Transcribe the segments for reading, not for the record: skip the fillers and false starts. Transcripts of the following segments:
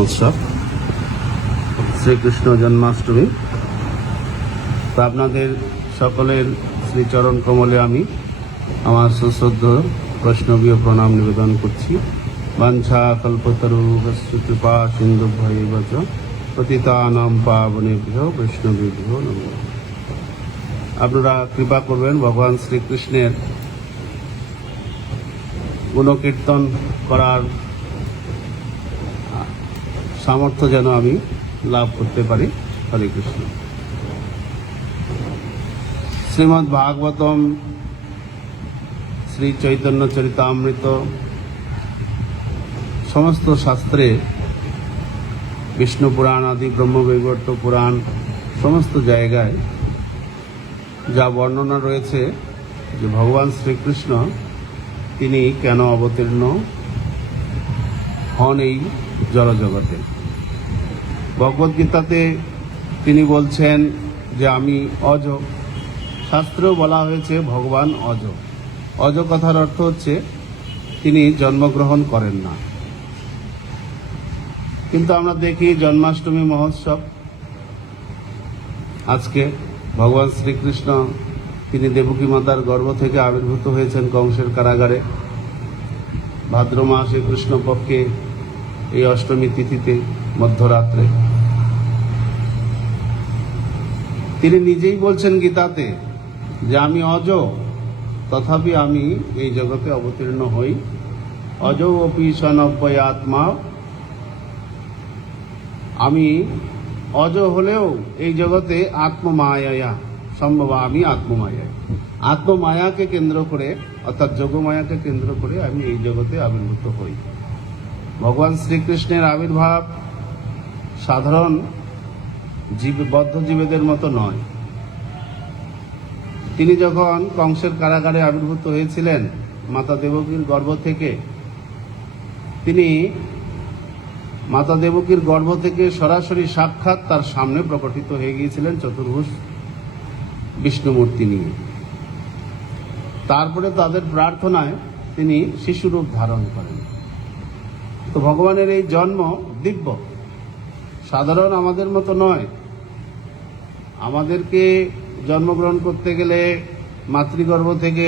মহোৎসব, শ্রীকৃষ্ণ জন্মাষ্টমী। তো আপনাদের সকলের শ্রীচরণ কমলে আমি আমার সুশ্রদ্ধ বৈষ্ণবীয় প্রণাম নিবেদন করছি। বাঞ্ছা কল্পতরুভ্যশ্চ কৃপা সিন্ধুভ্যেব চ পতিতানাং পাবনেভ্যো বৈষ্ণবেভ্যো নমঃ। আপনারা কৃপা করবেন ভগবান শ্রীকৃষ্ণের গুণকীর্তন করার সামর্থ্য যেন আমি লাভ করতে পারি। হরে কৃষ্ণ। শ্রীমদ্ ভাগবতম, শ্রী চৈতন্য চরিতামৃত, সমস্ত শাস্ত্রে, বিষ্ণু পুরাণ আদি ব্রহ্মবৈবর্ত পুরাণ, সমস্ত জায়গায় যা বর্ণনা রয়েছে যে ভগবান শ্রীকৃষ্ণ তিনি কেন অবতীর্ণ হন এই জড়জগতে। ভগবদ্গীতাতে তিনি বলছেন যে আমি অজ। শাস্ত্রেও বলা হয়েছে ভগবান অজ। অজ কথার অর্থ হচ্ছে তিনি জন্মগ্রহণ করেন না। কিন্তু আমরা দেখি জন্মাষ্টমী মহোৎসব আজকে ভগবান শ্রীকৃষ্ণ তিনি দেবকী মাতার গর্ভ থেকে আবির্ভূত হয়েছেন কংসের কারাগারে ভাদ্র মাসে কৃষ্ণপক্ষে এই অষ্টমী তিথিতে মধ্যরাত্রে। তিনি নিজেই বলছেন গীতাতে যে আমি অজ, তথাপি আমি এই জগতে অবতীর্ণ হই। অজ অপি সনব্বয় আত্মা, আমি অজ হলেও এই জগতে আত্মমায়া সম্ভব, আমি আত্মমায়ায়, আত্মমায়াকে কেন্দ্র করে অর্থাৎ যোগমায়াকে কেন্দ্র করে আমি এই জগতে আবির্ভূত হই। ভগবান শ্রীকৃষ্ণের আবির্ভাব সাধারণ বদ্ধ জীবেদের মতো নয়। তিনি যখন কংসের কারাগারে আবির্ভূত হয়েছিলেন মাতা দেবকীর গর্ভ থেকে, তিনি মাতা দেবকীর গর্ভ থেকে সরাসরি সাক্ষাৎ তার সামনে প্রকটিত হয়ে গিয়েছিলেন চতুর্ভুজ বিষ্ণুমূর্তি নিয়ে। তারপরে তাদের প্রার্থনায় তিনি শিশুরূপ ধারণ করেন। তো ভগবানের এই জন্ম দিব্য, সাধারণ আমাদের মতো নয়। আমাদেরকে জন্মগ্রহণ করতে গেলে মাতৃগর্ভ থেকে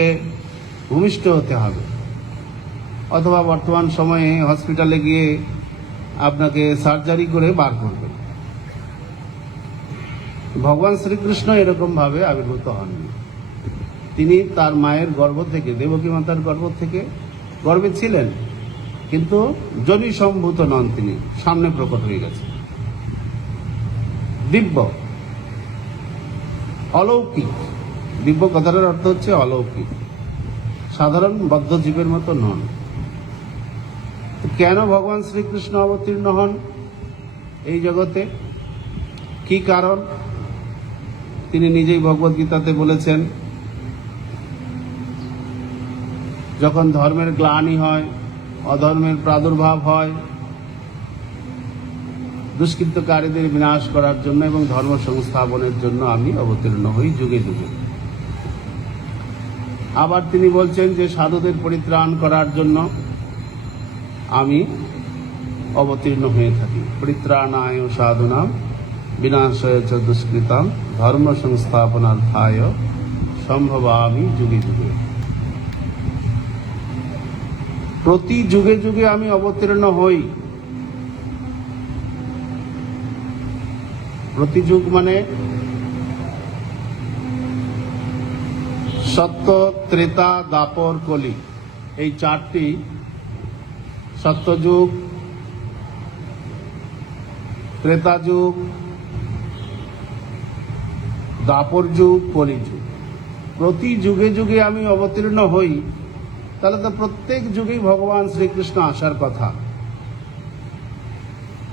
ভূমিষ্ঠ হতে হবে, অথবা বর্তমান সময়ে হসপিটালে গিয়ে আপনাকে সার্জারি করে বার করবে। ভগবান শ্রীকৃষ্ণ এরকম ভাবে আবির্ভূত হননি। তিনি তার মায়ের গর্ভ থেকে, দেবকী মাতার গর্ভ থেকে গর্ভে ছিলেন, কিন্তু যোনি সম্ভূত নন, তিনি সামনে প্রকট হয়ে গেছে। দিব্য, অলৌকিক। দিব্য কথাটার অর্থ হচ্ছে অলৌকিক, সাধারণ বদ্ধ জীবের মতো নন। কেন ভগবান শ্রীকৃষ্ণ অবতীর্ণ হন এই জগতে, কি কারণ? তিনি নিজেই ভগবদ্গীতাতে বলেছেন, যখন ধর্মের গ্লানি হয়, অধর্মের প্রাদুর্ভাব হয়, দুষ্কৃতকারীদের বিনাশ করার জন্য এবং ধর্ম সংস্থাপনের জন্য আমি অবতীর্ণ হই যুগে যুগে। আবার তিনি বলছেন যে সাধুদের পরিত্রাণ করার জন্য আমি অবতীর্ণ হয়ে থাকি। পরিত্রাণায় সাধুনাম বিনাশায় চ দুষ্কৃতাম ধর্ম সংস্থাপনার্থায় সম্ভবামি যুগে যুগে। প্রতি যুগে যুগে আমি অবতীর্ণ হই। প্রতি যুগ মানে সত্য, ত্রেতা, দ্বাপর, কলি, এই চারটি। সত্যযুগ, ত্রেতা যুগ, দ্বাপর যুগ, কলিযুগ। প্রতি যুগে যুগে আমি অবতীর্ণ হই। তাহলে তো প্রত্যেক যুগেই ভগবান শ্রীকৃষ্ণ আসার কথা,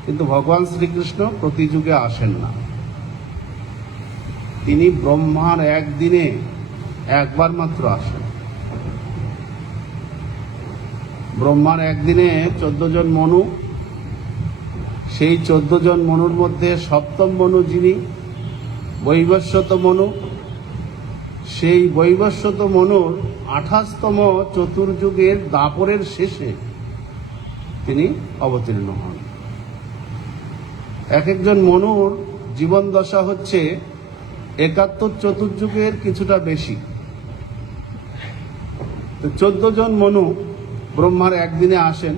কিন্তু ভগবান শ্রীকৃষ্ণ প্রতি যুগে আসেন না। তিনি ব্রহ্মার একদিনে একবার মাত্র আসেন। ব্রহ্মার একদিনে 14 জন মনু, সেই 14 জন মনুর মধ্যে সপ্তম মনু যিনি বৈবস্বত মনু, সেই বৈবস্বত মনুর 28তম চতুর্যুগের দাপরের শেষে তিনি অবতীর্ণ হন। এক একজন মনুর জীবন দশা হচ্ছে 71 চতুর্যুগের কিছুটা বেশি। তো 14 জন মনু ব্রহ্মার একদিনে আসেন,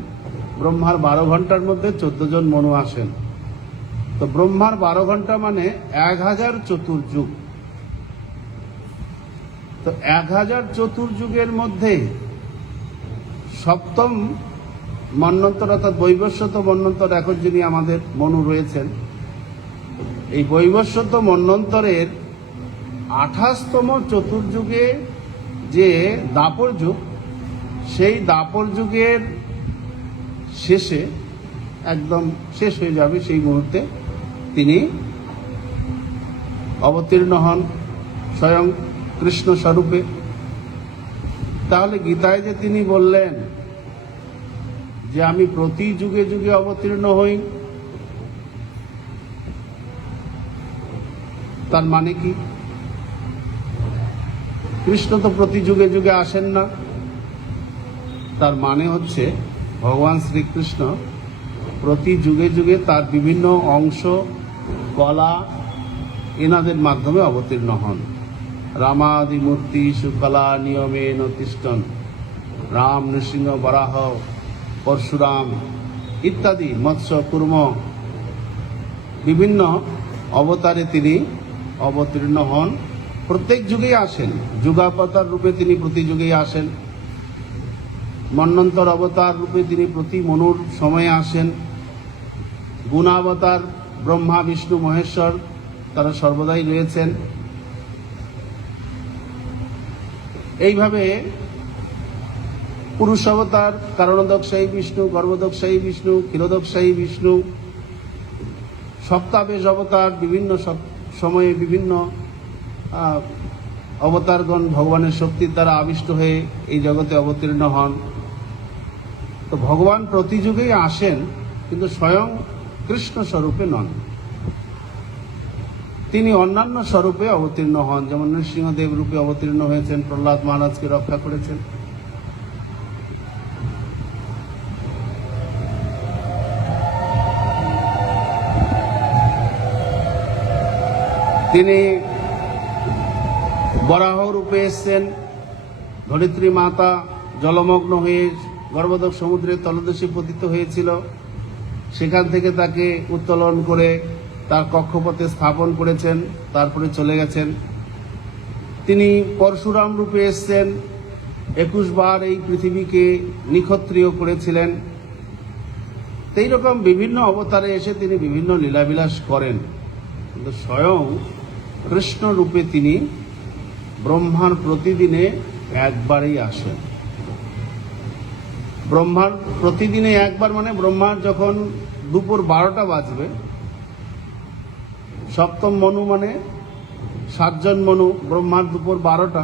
ব্রহ্মার 12 ঘন্টার মধ্যে 14 জন মনু আসেন। তো ব্রহ্মার 12 ঘন্টা মানে 1000 চতুর্যুগ। তো 1000 চতুর্যুগের মধ্যে সপ্তম মন্বন্তর অর্থাৎ বৈবস্বত মন্বন্তর এখন যিনি আমাদের মনু রয়েছেন, এই বৈবস্বত মন্বন্তরের 28তম চতুর্যুগে যে দাপর যুগ, সেই দাপর যুগের শেষে একদম শেষ হয়ে যাবে সেই মুহূর্তে তিনি অবতীর্ণ হন স্বয়ং কৃষ্ণ স্বরূপে। তাহলে গীতায় যে তিনি বললেন যে আমি প্রতি যুগে যুগে অবতীর্ণ হই, তার মানে কি? কৃষ্ণ তো প্রতি যুগে যুগে আসেন না। তার মানে হচ্ছে ভগবান শ্রীকৃষ্ণ প্রতি যুগে যুগে তার বিভিন্ন অংশ, কলা এনাদের মাধ্যমে অবতীর্ণ হন। রামাদি মূর্তি সুকলা নিয়মে নতিষ্ঠন, রাম নৃসিংহ বরাহ পরশুরাম ইত্যাদি মৎস্য কুর্ম বিভিন্ন অবতারে তিনি অবতীর্ণ হন। প্রত্যেক যুগেই আসেন, যুগাবতার রূপে তিনি প্রতি যুগেই আসেন, মন্বন্তর অবতার রূপে তিনি প্রতি মনুর সময়ে আসেন, গুণাবতার ব্রহ্মা বিষ্ণু মহেশ্বর তারা সর্বদাই রয়েছেন। এইভাবে পুরুষ অবতার কারণোদকশায়ী বিষ্ণু, গর্ভোদকশায়ী বিষ্ণু, ক্ষীরোদকশায়ী বিষ্ণু, সপ্তাবেশ অবতার বিভিন্ন সময়ে বিভিন্ন অবতারগণ ভগবানের শক্তির দ্বারা আবিষ্ট হয়ে এই জগতে অবতীর্ণ হন। তো ভগবান প্রতি যুগেই আসেন, কিন্তু স্বয়ং কৃষ্ণ স্বরূপে নন, তিনি অন্যান্য স্বরূপে অবতীর্ণ হন। যেমন নৃসিংহদেব রূপে অবতীর্ণ হয়েছেন, প্রহ্লাদ মহারাজকে রক্ষা করেছেন। তিনি বরাহ রূপে এসছেন, ধরিত্রী মাতা জলমগ্ন হয়ে গর্ভোদক সমুদ্রের তলদেশে পতিত হয়েছিল, সেখান থেকে তাকে উত্তোলন করে তার কক্ষপথে স্থাপন করেছেন, তারপরে চলে গেছেন। তিনি পরশুরাম রূপে এসছেন, 21 বার এই পৃথিবীকে নিক্ষত্রিয় করেছিলেন। এইরকম বিভিন্ন অবতারে এসে তিনি বিভিন্ন লীলাবিলাস করেন, কিন্তু স্বয়ং কৃষ্ণ রূপে তিনি ব্রহ্মার প্রতিদিনে একবারই আসেন। ব্রহ্মার প্রতিদিনে একবার মানে ব্রহ্মার যখন দুপুর 12টা বাজবে, সপ্তম মনু মানে 7 জন মনু, ব্রহ্মার দুপুর 12টা,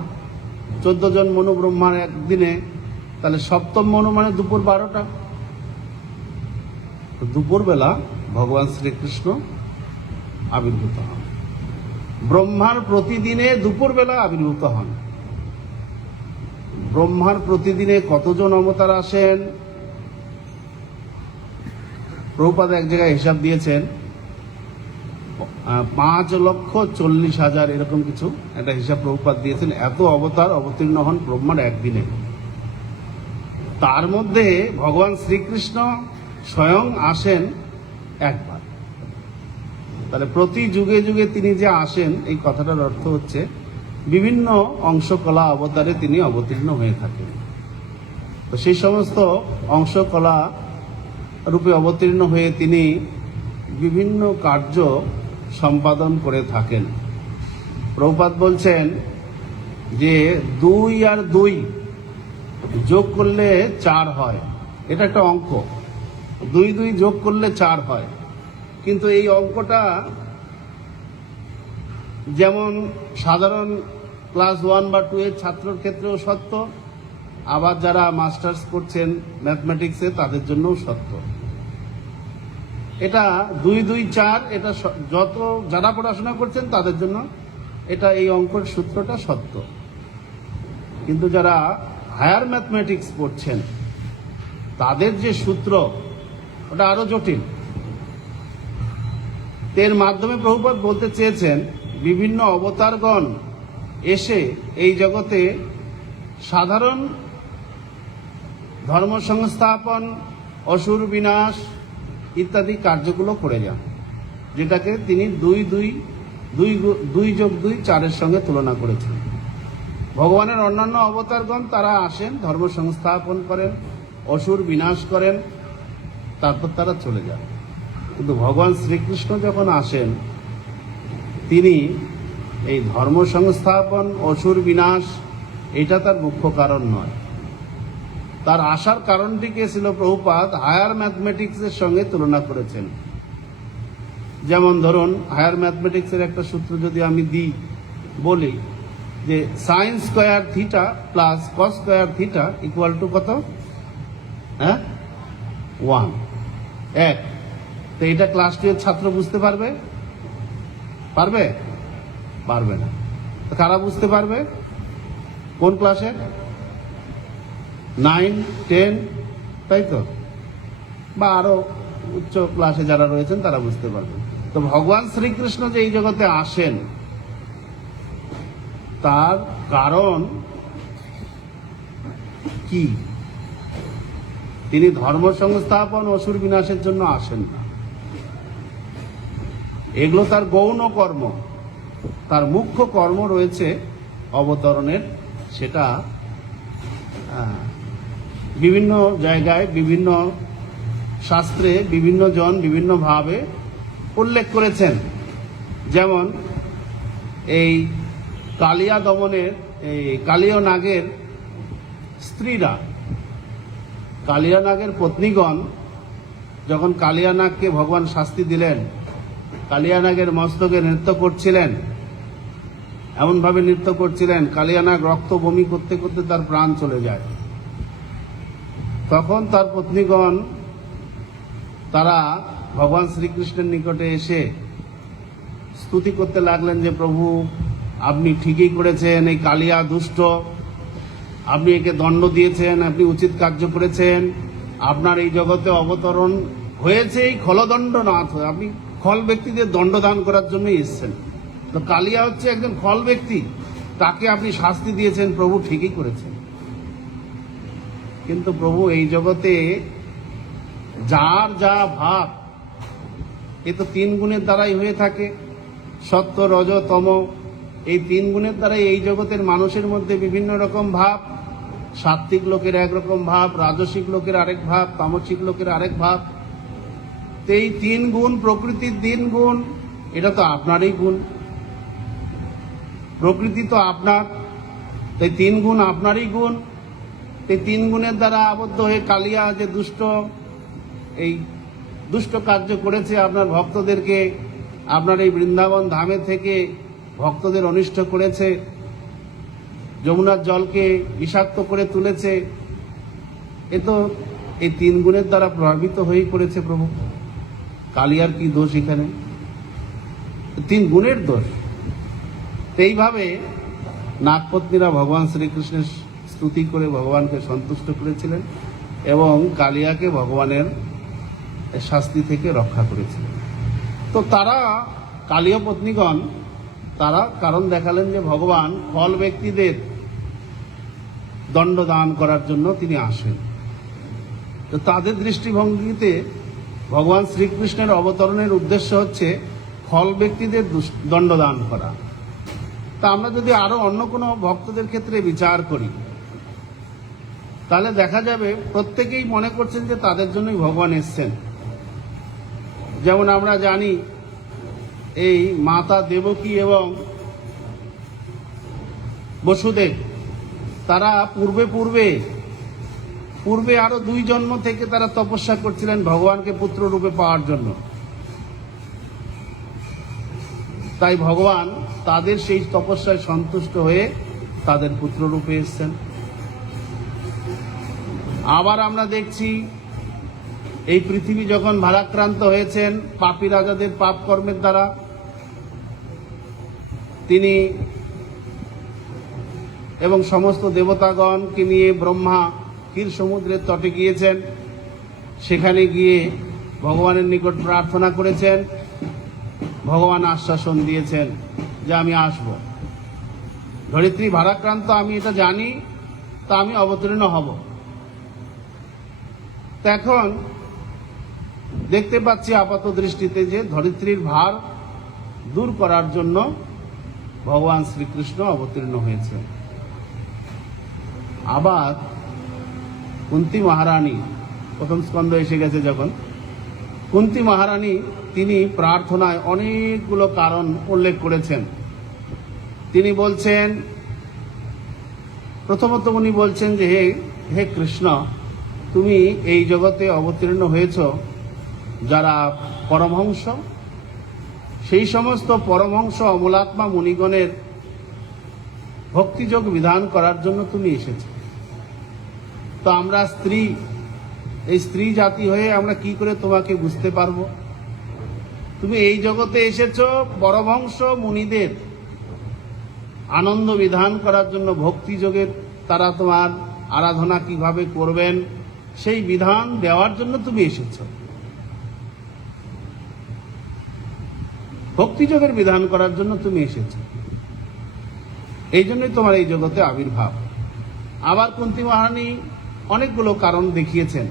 14 জন মনু ব্রহ্মার একদিনে, তাহলে সপ্তম মনু মানে দুপুর 12টা। তো দুপুরবেলা ভগবান শ্রীকৃষ্ণ আবির্ভূত হন, ব্রহ্মার প্রতিদিনে দুপুরবেলা আবির্ভূত হন। ব্রহ্মার প্রতিদিনে কতজন অবতার আসেন? প্রভুপাদ এক জায়গায় হিসাব দিয়েছেন 5,40,000 এরকম কিছু একটা হিসাব প্রভুপাদ দিয়েছেন। এত অবতার অবতীর্ণ হন ব্রহ্মার একদিনে। তার মধ্যে ভগবান শ্রীকৃষ্ণ স্বয়ং আসেন একবার। তাহলে প্রতি যুগে যুগে তিনি যে আসেন, এই কথাটার অর্থ হচ্ছে বিভিন্ন অংশকলা অবতারে তিনি অবতীর্ণ হয়ে থাকেন। তো সেই সমস্ত অংশকলা রূপে অবতীর্ণ হয়ে তিনি বিভিন্ন কার্য সম্পাদন করে থাকেন। প্রভুপাদ বলছেন যে 2 আর 2 যোগ করলে 4 হয়, এটা একটা অঙ্ক। 2 2 যোগ করলে 4 হয়, কিন্তু এই অঙ্কটা যেমন সাধারণ ক্লাস 1 বা 2 এর ছাত্রের ক্ষেত্রেও সত্য, আবার যারা মাস্টার্স করছেন ম্যাথমেটিক্সে তাদের জন্যও সত্য। এটা 2 2 4, এটা যত যারা পড়াশোনা করছেন তাদের জন্য এটা এই অঙ্কের সূত্রটা সত্য, কিন্তু যারা হায়ার ম্যাথমেটিক্স পড়ছেন তাদের যে সূত্র ওটা আরো জটিল। এর মাধ্যমে প্রভুপাদ বলতে চেয়েছেন বিভিন্ন অবতারগণ এসে এই জগতে সাধারণ ধর্ম সংস্থাপন, অসুর বিনাশ ইত্যাদি কার্যগুলো করে যান, যেটাকে তিনি 2+2=4 সঙ্গে তুলনা করেছেন। ভগবানের অন্যান্য অবতারগণ তারা আসেন, ধর্ম সংস্থাপন করেন, অসুর বিনাশ করেন, তারপর তারা চলে যান। কিন্তু ভগবান শ্রীকৃষ্ণ যখন আসেন, তিনি এই ধর্ম সংস্থাপন, অসুর বিনাশ এটা তার মুখ্য কারণ নয়। তার আসার কারণটিকে ছিল প্রভুপাদ হায়ার ম্যাথমেটিক্সের সঙ্গে তুলনা করেছেন। যেমন ধরুন, হায়ার ম্যাথমেটিক্সের একটা সূত্র যদি আমি বলি যে sin square theta plus cos square theta equal to কত? 1। তো এটা ক্লাস 2 এর ছাত্র বুঝতে পারবে? পারবে না। তো কারা বুঝতে পারবে? কোন ক্লাসে? 9, 10, তাই তো? বা আরো উচ্চ ক্লাসে যারা রয়েছেন তারা বুঝতে পারবেন। তো ভগবান শ্রীকৃষ্ণ যে এই জগতে আসেন, তার কারণ কি? তিনি ধর্ম সংস্থাপন, অসুর বিনাশের জন্য আসেন না। এগুলো তার গৌণ কর্ম। তার মুখ্য কর্ম রয়েছে অবতরণের। সেটা বিভিন্ন জায়গায়, বিভিন্ন শাস্ত্রে বিভিন্ন জন বিভিন্নভাবে উল্লেখ করেছেন। যেমন এই কালিয়া দমনের, এই কালীয় নাগের স্ত্রীরা, কালিয়া নাগের পত্নীগণ যখন কালিয়া নাগকে ভগবান শাস্তি দিলেন, কালিয়া নাগের মস্তকে নৃত্য করছিলেন, এমনভাবে নৃত্য করছিলেন কালিয়া নাগ রক্ত বমি করতে করতে তার প্রাণ চলে যায়। তখন তার পত্নীগণ তারা ভগবান শ্রীকৃষ্ণের নিকটে এসে স্তুতি করতে লাগলেন যে প্রভু, আপনি ঠিকই করেছেন, এই কালিয়া দুষ্ট, আপনি একে দণ্ড দিয়েছেন, আপনি উচিত কার্য করেছেন, আপনার এই জগতে অবতরণ হয়েছে এই খলদণ্ডনাথ হয়ে, আপনি খল ব্যক্তিদের দণ্ডদান করার জন্যই এসেছেন। তো কালিয়া হচ্ছে একজন খল ব্যক্তি, তাকে আপনি শাস্তি দিয়েছেন, প্রভু ঠিকই করেছেন। কিন্তু প্রভু এই জগতে যার যা ভাব, এ তো 3 গুণের দ্বারাই হয়ে থাকে, সত্য, রজ, তম। এই 3 গুণের দ্বারাই এই জগতের মানুষের মধ্যে বিভিন্ন রকম ভাব। সাত্ত্বিক লোকের একরকম ভাব, রাজসিক লোকের আরেক ভাব, তামসিক লোকের আরেক ভাব। তো এই 3 গুণ, প্রকৃতির 3 গুণ, এটা তো আপনারই গুণ। প্রকৃতি তো আপনার, তাই 3 গুণ আপনারই গুণ। এই 3 গুণের দ্বারা আবদ্ধ হয়ে কালিয়া যে এই দুষ্ট কার্য করেছে, আপনার ভক্তদেরকে, আপনার এই বৃন্দাবন ধামে থেকে ভক্তদের অনিষ্ট করেছে, যমুনার জলকে বিষাক্ত করে তুলেছে, এ তো এই 3 গুণের দ্বারা প্রভাবিত হয়েই করেছে প্রভু। কালিয়ার কি দোষ এখানে? 3 গুণের দোষ। এইভাবে নাগপত্নীরা ভগবান শ্রীকৃষ্ণের স্তুতি করে ভগবানকে সন্তুষ্ট করেছিলেন এবং কালিয়াকে ভগবানের শাস্তি থেকে রক্ষা করেছিলেন। তো তারা, কালীয় পত্নীগণ, তারা কারণ দেখালেন যে ভগবান খল ব্যক্তিদের দণ্ডদান করার জন্য তিনি আসেন। তো তাদের দৃষ্টিভঙ্গিতে ভগবান শ্রীকৃষ্ণের অবতরণের উদ্দেশ্য হচ্ছে খল ব্যক্তিদের দণ্ডদান করা। তা আমরা যদি আরো অন্য কোনো ভক্তদের ক্ষেত্রে বিচার করি, তাহলে দেখা যাবে প্রত্যেকেই মনে করছেন যে তাদের জন্যই ভগবান এসছেন। যেমন আমরা জানি এই মাতা দেবকী এবং বসুদেব, তারা পূর্বে আরো 2 জন্ম থেকে তারা তপস্যা করছিলেন ভগবানকে পুত্র রূপে পাওয়ার জন্য। তাই ভগবান তাদের সেই তপস্যায় সন্তুষ্ট হয়ে তাদের পুত্র রূপে এসেছেন। আবার আমরা দেখছি এই পৃথিবী যখন ভারাক্রান্ত হয়েছেন পাপী রাজাদের পাপ কর্মের দ্বারা, তিনি এবং সমস্ত দেবতাগণকে নিয়ে ব্রহ্মা ক্ষীর সমুদ্রের তটে গিয়েছেন। সেখানে গিয়ে ভগবানের নিকট প্রার্থনা করেছেন ভগবান আশ্বাসন দিয়েছেন যে আমি আসব, ধরিত্রী ভারাক্রান্ত আমি এটা জানি, তা আমি অবতীর্ণ হব। তো এখন দেখতে পাচ্ছি আপাত দৃষ্টিতে যে ধরিত্রীর ভার দূর করার জন্য ভগবান শ্রীকৃষ্ণ অবতীর্ণ হয়েছে। আবার কুন্তী মহারানী, প্রথম স্কন্ধ এসে গেছে যখন, কুন্তী মহারানী তিনি প্রার্থনায় অনেকগুলো কারণ উল্লেখ করেছেন। তিনি বলছেন, প্রথমত উনি বলছেন যে হে কৃষ্ণ, তুমি এই জগতে অবতীর্ণ হয়েছ যারা পরমহংস, সেই সমস্ত পরমহংস অমলাত্মা মুনিগণের ভক্তিযোগ বিধান করার জন্য তুমি এসেছ। তো আমরা স্ত্রী, এই স্ত্রী জাতি হয়ে আমরা কি করে তোমাকে বুঝতে পারবো? তুমি এই জগতে এসেছ পরমহংস মুনিদের আনন্দ বিধান করার জন্য, ভক্তিযোগের তারা তোমার আরাধনা কিভাবে করবেন সেই বিধান দেওয়ার জন্য তুমি এসেছ। ভক্তিযোগের বিধান করার জন্য তুমি এসেছ, এই জন্যই তোমার এই জগতে আবির্ভাব। আবার কুন্তী মহারানী অনেকগুলো কারণ দেখিয়েছেন।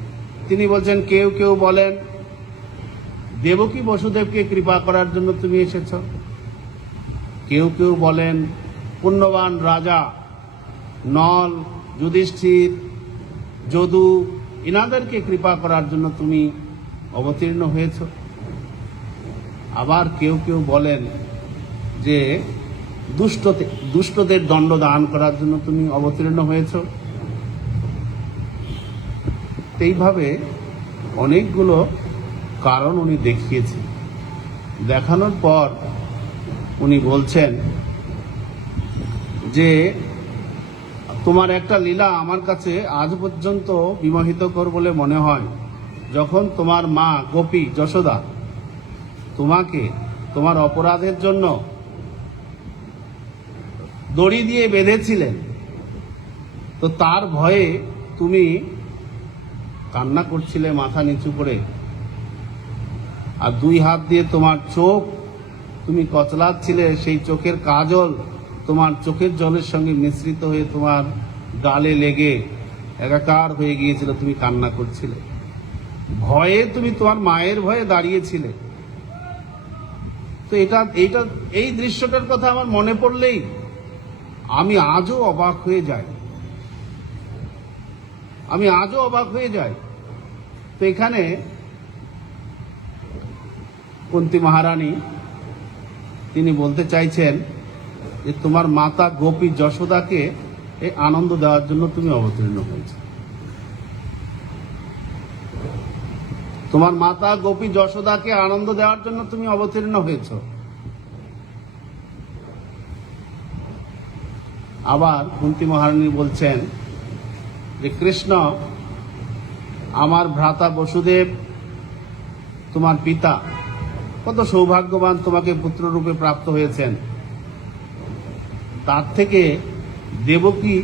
তিনি বলছেন, কেউ কেউ বলেন দেবকী বসুদেবকে কৃপা করার জন্য তুমি এসেছ, কেউ কেউ বলেন পুণ্যবান রাজা নল, যুধিষ্ঠির, যদু ইনাদেরকে কৃপা করার জন্য তুমি অবতীর্ণ হয়েছ। আবার কেউ কেউ বলেন যে দুষ্টদের দণ্ড দান করার জন্য তুমি অবতীর্ণ হয়েছ। এইভাবে অনেকগুলো কারণ উনি দেখিয়েছেন। দেখানোর পর উনি বলছেন যে তোমার একটা লীলা আমার কাছে আজ পর্যন্ত বিমোহিতকর বলে মনে হয়। যখন তোমার মা গোপী যশোদা তোমাকে তোমার অপরাধের জন্য দড়ি দিয়ে বেঁধেছিলেন, তো তার ভয়ে তুমি কান্না করছিলে মাথা নিচু করে, আর দুই হাত দিয়ে তোমার চোখ তুমি কচলাচ্ছিলে, সেই চোখের কাজল তোমার চোখের জলের সঙ্গে মিশ্রিত হয়ে তোমার গালে লেগে একাকার হয়ে গিয়েছিল, তুমি কান্না করছিলে। ভয়ে তুমি তোমার মায়ের ভয়ে দাঁড়িয়েছিলে। তো এই দৃশ্যটার কথা আমার মনে পড়লেই আমি আজও অবাক হয়ে যাই, তো এখানে কুন্তী মহারানী তিনি বলতে চাইছেন যে তোমার মাতা গোপী যশোদাকে এই আনন্দ দেওয়ার জন্য তুমি অবতীর্ণ হয়েছ। তোমার মাতা গোপী যশোদাকে আনন্দ দেওয়ার জন্য তুমি অবতীর্ণ হয়েছ। আবার কুন্তী মহারানী বলছেন যে কৃষ্ণ, আমার ভ্রাতা বসুদেব তোমার পিতা কত সৌভাগ্যবান, তোমাকে পুত্ররূপে প্রাপ্ত হয়েছেন। তার থেকে দেবকী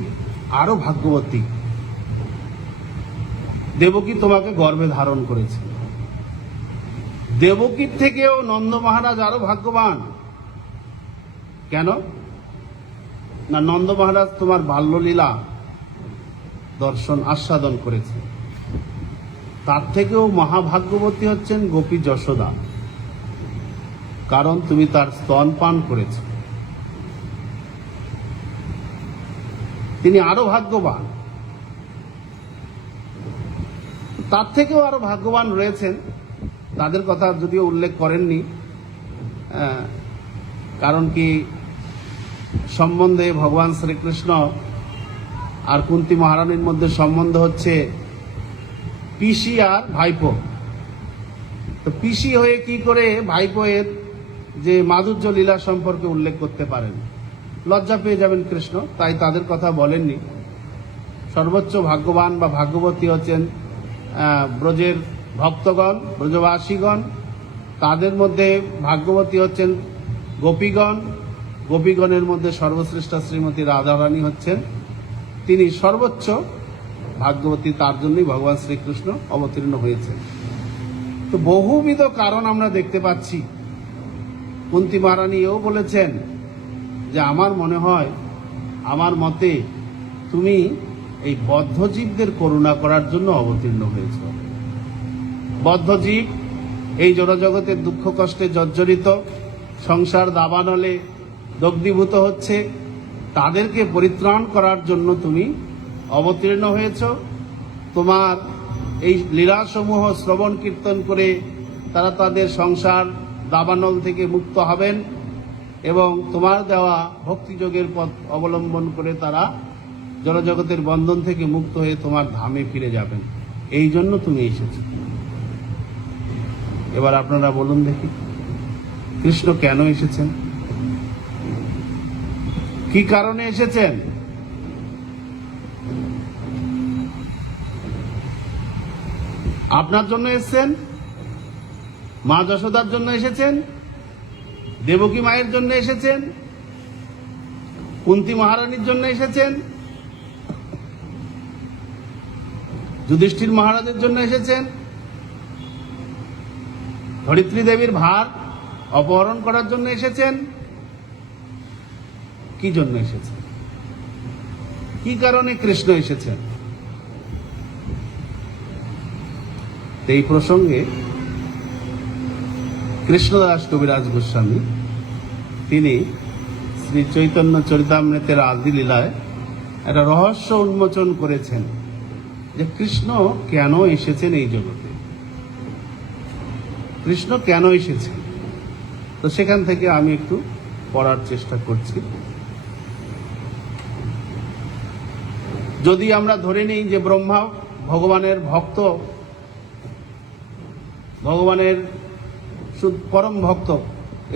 আরো ভাগ্যবতী, দেবকী তোমাকে গর্ভে ধারণ করেছে। দেবকীর থেকেও নন্দ মহারাজ আরো ভাগ্যবান। কেন না, নন্দ মহারাজ তোমার বাল্যলীলা দর্শন আস্বাদন করেছে। তার থেকেও মহাভাগ্যবতী হচ্ছেন গোপী যশোদা, কারণ তুমি তার স্তন পান করেছ। তিনি আরো ভাগ্যবান, তার থেকেও আরো ভাগ্যবান রয়েছেন, তাদের কথা যদিও উল্লেখ করেননি। কারণ কি, সম্বন্ধে ভগবান শ্রীকৃষ্ণ আর কুন্তী মহারানীর মধ্যে সম্বন্ধ হচ্ছে পিসি আর ভাইপো। তো পিসি হয়ে কি করে ভাইপো এর যে মাধুর্য লীলা সম্পর্কে উল্লেখ করতে পারেন? লজ্জা পেয়ে যাবেন কৃষ্ণ, তাই তাদের কথা বলেননি। সর্বোচ্চ ভাগ্যবান বা ভাগ্যবতী হচ্ছেন ব্রজের ভক্তগণ, ব্রজবাসীগণ। তাদের মধ্যে ভাগ্যবতী হচ্ছেন গোপীগণ। গোপীগণের মধ্যে সর্বশ্রেষ্ঠ শ্রীমতী রাধারানী হচ্ছেন তিনি সর্বোচ্চ ভাগ্যবতী, তার জন্যই ভগবান শ্রীকৃষ্ণ অবতীর্ণ হয়েছেন। তো বহুবিধ কারণ আমরা দেখতে পাচ্ছি কুন্তী মহারানী এও বলেছেন যে আমার মনে হয়, আমার মতে তুমি এই বদ্ধজীবদের করুণা করার জন্য অবতীর্ণ হয়েছ। বদ্ধজীব এই জড়জগতের দুঃখ কষ্টে জর্জরিত, সংসার দাবানলে দগ্ধীভূত হচ্ছে, তাদেরকে পরিত্রাণ করার জন্য তুমি অবতীর্ণ হয়েছ। তোমার এই লীলাসমূহ শ্রবণ কীর্তন করে তারা তাদের সংসার দাবানল থেকে মুক্ত হবেন এবং তোমার দেওয়া ভক্তিযোগের পথ অবলম্বন করে তারা জড়জগতের বন্ধন থেকে মুক্ত হয়ে তোমার ধামে ফিরে যাবেন। এই জন্য তুমি এসেছ। এবার আপনারা বলুন দেখি, কৃষ্ণ কেন এসেছেন, কি কারণে এসেছেন? আপনার জন্য এসেছেন, মা যশোদার জন্য এসেছেন, দেবকী মায়ের জন্য এসেছেন, কুন্তী মহারানীর জন্য এসেছেন, যুধিষ্ঠির মহারাজের জন্য এসেছেন, ধরিত্রী দেবীর ভার অপহরণ করার জন্য এসেছেন? কি জন্য এসেছেন? কি কারণে কৃষ্ণ এসেছেন? এই প্রসঙ্গে কৃষ্ণদাস কবিরাজ গোস্বামী তিনি শ্রী চৈতন্য চরিতামৃতের আদি লীলায় একটা রহস্য উন্মোচন করেছেন যে কৃষ্ণ কেন এসেছেন এই জগতে, কৃষ্ণ কেন এসেছেন। তো সেখান থেকে আমি একটু পড়ার চেষ্টা করছি। যদি আমরা ধরে নিই যে ব্রহ্মা ভগবানের ভক্ত, ভগবানের পরম ভক্ত,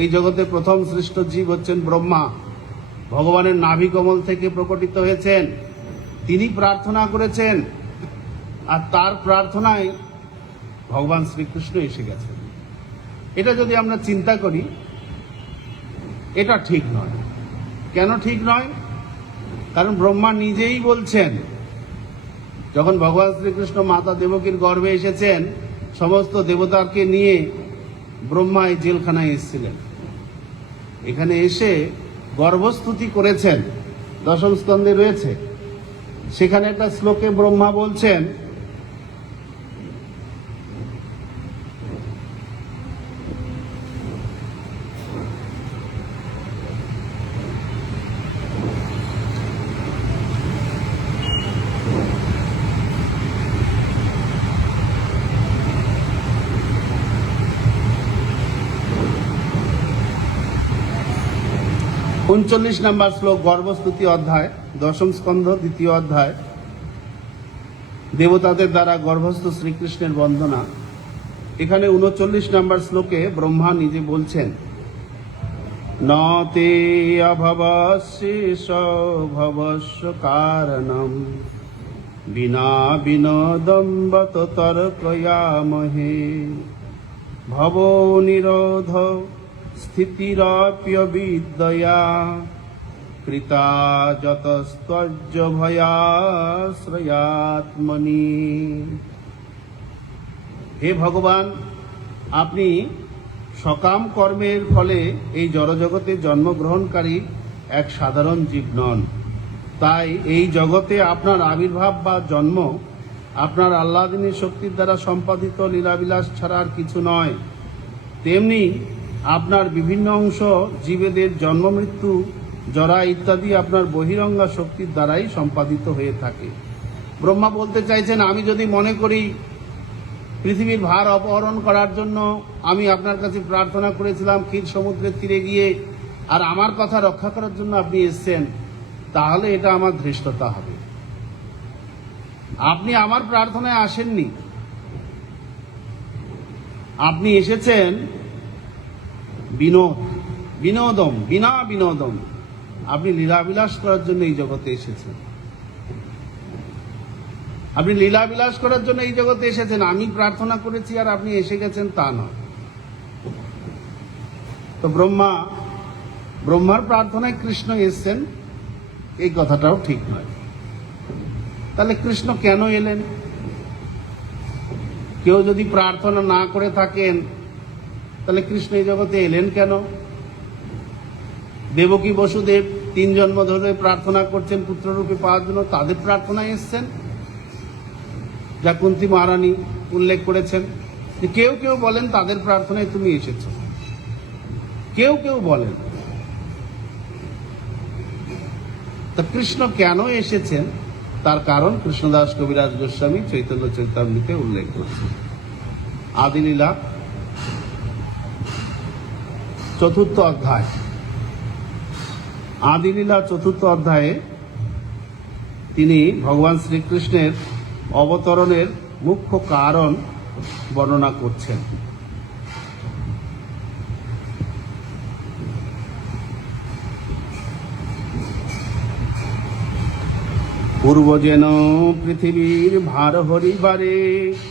এই জগতে প্রথম সৃষ্ট জীব হচ্ছেন ব্রহ্মা, ভগবানের নাভি কমল থেকে প্রকটিত হয়েছেন, তিনি প্রার্থনা করেছেন আর তার প্রার্থনায় ভগবান শ্রীকৃষ্ণ এসে গেছেন। এটা যদি আমরা চিন্তা করি, এটা ঠিক নয়। কেন ঠিক নয়? কারণ ব্রহ্মা নিজেই বলছেন, যখন ভগবান শ্রীকৃষ্ণ মাতা দেবকীর গর্ভে এসেছেন, সমস্ত দেবতাকে নিয়ে ব্রহ্মা এই জেলখানায় এসেছিলেন। এখানে এসে গর্ভস্তুতি করেছেন, দশম স্কন্ধে রয়েছে। সেখানে একটা শ্লোকে ব্রহ্মা বলছেন, 39 নম্বর শ্লোক, গর্ভস্তুতি অধ্যায়, দশম স্কন্ধ, দ্বিতীয় অধ্যায়, দেবতাদের দ্বারা গর্ভস্থ শ্রীকৃষ্ণের বন্দনা। এখানে 39 নম্বর শ্লোকে ব্রহ্মা নিজে বলছেন, নতে অভবশেষ ভবস্য কারণম বিনা বিনোদম বত তর্কয়ামহে ভব নিরোধ স্থিতিরপ্যবিদ্যয়া কৃতা যতস্তজ্জ ভয়াশ্রয়াত্মনি। হে ভগবান, আপনি সকাম কর্মের ফলে এই জড়জগতে জন্মগ্রহণকারী এক সাধারণ জীব নন। তাই এই জগতে আপনার আবির্ভাব বা জন্ম আপনার আহ্লাদিনী শক্তির দ্বারা সম্পাদিত লীলাবিলাস ছাড়া আর কিছু নয়। তেমনি আপনার বিভিন্ন অংশ জীবেদের জন্ম মৃত্যু জরা ইত্যাদি আপনার বহিরঙ্গা শক্তির দ্বারাই সম্পাদিত হয়ে থাকে। ব্রহ্মা বলতে চাইছেন, আমি যদি মনে করি পৃথিবীর ভার অপহরণ করার জন্য আমি আপনার কাছে প্রার্থনা করেছিলাম ক্ষীর সমুদ্রের তীরে গিয়ে, আর আমার কথা রক্ষা করার জন্য আপনি এসেছেন, তাহলে এটা আমার ধৃষ্টতা হবে। আপনি আমার প্রার্থনায় আসেননি, আপনি এসেছেন বিনোদম, বিনা বিনোদম, আপনি লীলাবিলাস করার জন্য এই জগতে এসেছেন। আপনি লীলাবিলাস করার জন্য এই জগতে এসেছেন। আমি প্রার্থনা করেছি আর আপনি এসে গেছেন তা নয়। তো ব্রহ্মার প্রার্থনায় কৃষ্ণ এসেছেন, এই কথাটাও ঠিক নয়। তাহলে কৃষ্ণ কেন এলেন? কেউ যদি প্রার্থনা না করে থাকেন, তাহলে কৃষ্ণ এই জগতে এলেন কেন? দেবকী বসুদেব 3 জন্ম ধরে প্রার্থনা করছেন পুত্ররূপে পাওয়ার জন্য, তাদের প্রার্থনায় এসছেন, যা কুন্তী মহারানী উল্লেখ করেছেন। যে কেউ কেউ বলেন তাদের প্রার্থনায় তুমি এসেছো, কেউ কেউ বলেন। তা কৃষ্ণ কেন এসেছেন তার কারণ কৃষ্ণদাস কবিরাজ গোস্বামী চৈতন্য চৈতামৃতে উল্লেখ করছেন। আদিলীলা 4th অধ্যায়, আদিলীলা 4th অধ্যায়ে তিনি ভগবান শ্রীকৃষ্ণের অবতরণের মুখ্য কারণ বর্ণনা করছেন। পূর্ব যেন পৃথিবীর ভার হরিবারে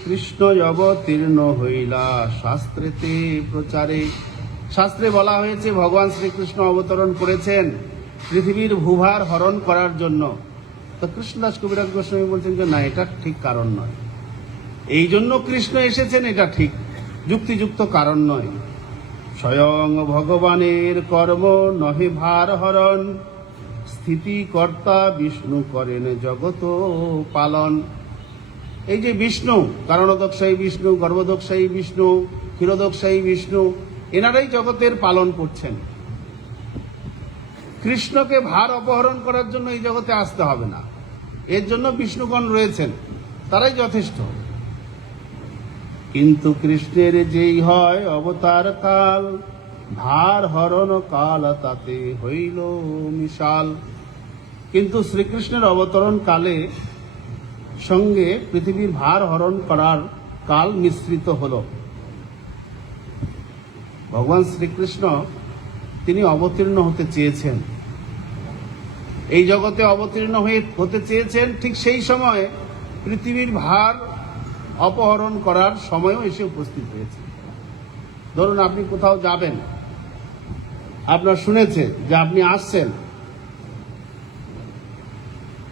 কৃষ্ণ অবতীর্ণ হইলা শাস্ত্রেতে প্রচারে। শাস্ত্রে বলা হয়েছে ভগবান শ্রীকৃষ্ণ অবতরণ করেছেন পৃথিবীর ভূভার হরণ করার জন্য। তো কৃষ্ণদাস কবিরাজ গোস্বামী বলছেন যে না, এটা ঠিক কারণ নয়। এই জন্য কৃষ্ণ এসেছেন এটা ঠিক, যুক্তিযুক্ত কারণ নয়। স্বয়ং ভগবানের কর্ম নহে ভার হরণ, স্থিতিকর্তা বিষ্ণু করেন জগত পালন। এই যে বিষ্ণু, কারণোদকশায়ী বিষ্ণু, গর্ভোদকশায়ী বিষ্ণু, ক্ষীরোদকশায়ী বিষ্ণু, এনারাই জগতের পালন করছেন। কৃষ্ণকে ভার অপহরণ করার জন্য এই জগতে আসতে হবে না, এর জন্য বিষ্ণুগণ রয়েছেন, তারাই যথেষ্ট। কিন্তু কৃষ্ণের যেই হয় অবতার কাল, ভার হরণ কাল তাতে হইল মিশাল। কিন্তু শ্রীকৃষ্ণের অবতরণ কালে সঙ্গে পৃথিবীর ভার হরণ করার কাল মিশ্রিত হল। ভগবান শ্রীকৃষ্ণ তিনি অবতীর্ণ হতে চেয়েছেন, এই জগতে অবতীর্ণ হতে চেয়েছেন, ঠিক সেই সময় পৃথিবীর ভার অপহরণ করার সময়ও এসে উপস্থিত হয়েছে। ধরুন আপনি কোথাও যাবেন, আপনার শুনেছে যে আপনি আসছেন,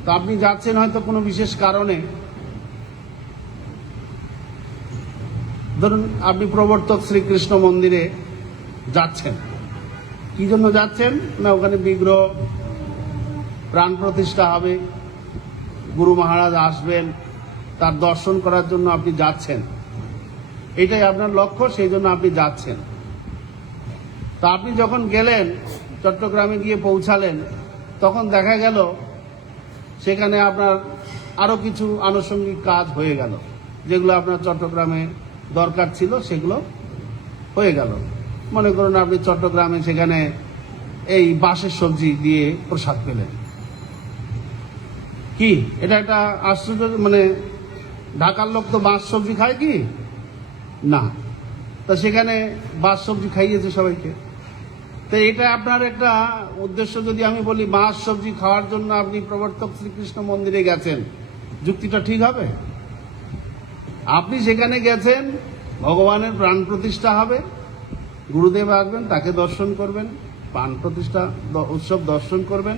তো আপনি যাচ্ছেন হয়তো কোনো বিশেষ কারণে। ধরুন আপনি প্রবর্তক শ্রীকৃষ্ণ মন্দিরে যাচ্ছেন, কি জন্য যাচ্ছেন না ওখানে বিগ্রহ প্রাণ প্রতিষ্ঠা হবে, গুরু মহারাজ আসবেন, তার দর্শন করার জন্য আপনি যাচ্ছেন, এটাই আপনার লক্ষ্য, সেই জন্য আপনি যাচ্ছেন। তা আপনি যখন গেলেন, চট্টগ্রামে গিয়ে পৌঁছালেন, তখন দেখা গেল সেখানে আপনার আরো কিছু আনুষঙ্গিক কাজ হয়ে গেল, যেগুলো আপনার চট্টগ্রামে দরকার ছিল সেগুলো হয়ে গেল। মনে করুন আপনি চট্টগ্রামে সেখানে এই বাঁশের সবজি দিয়ে প্রসাদ পেলেন, কি এটা একটা আশ্চর্য, মানে ঢাকার লোক তো বাঁশ সবজি খায় কি না, তা সেখানে বাঁশ সবজি খাইয়েছে সবাইকে। তো এটা আপনার একটা উদ্দেশ্য, যদি আমি বলি বাঁশ সবজি খাওয়ার জন্য আপনি প্রবর্তক শ্রীকৃষ্ণ মন্দিরে গেছেন, যুক্তিটা ঠিক হবে? আপনি সেখানে গেছেন, ভগবানের প্রাণ প্রতিষ্ঠা হবে, গুরুদেব আসবেন, তাকে দর্শন করবেন, প্রাণ প্রতিষ্ঠা উৎসব দর্শন করবেন,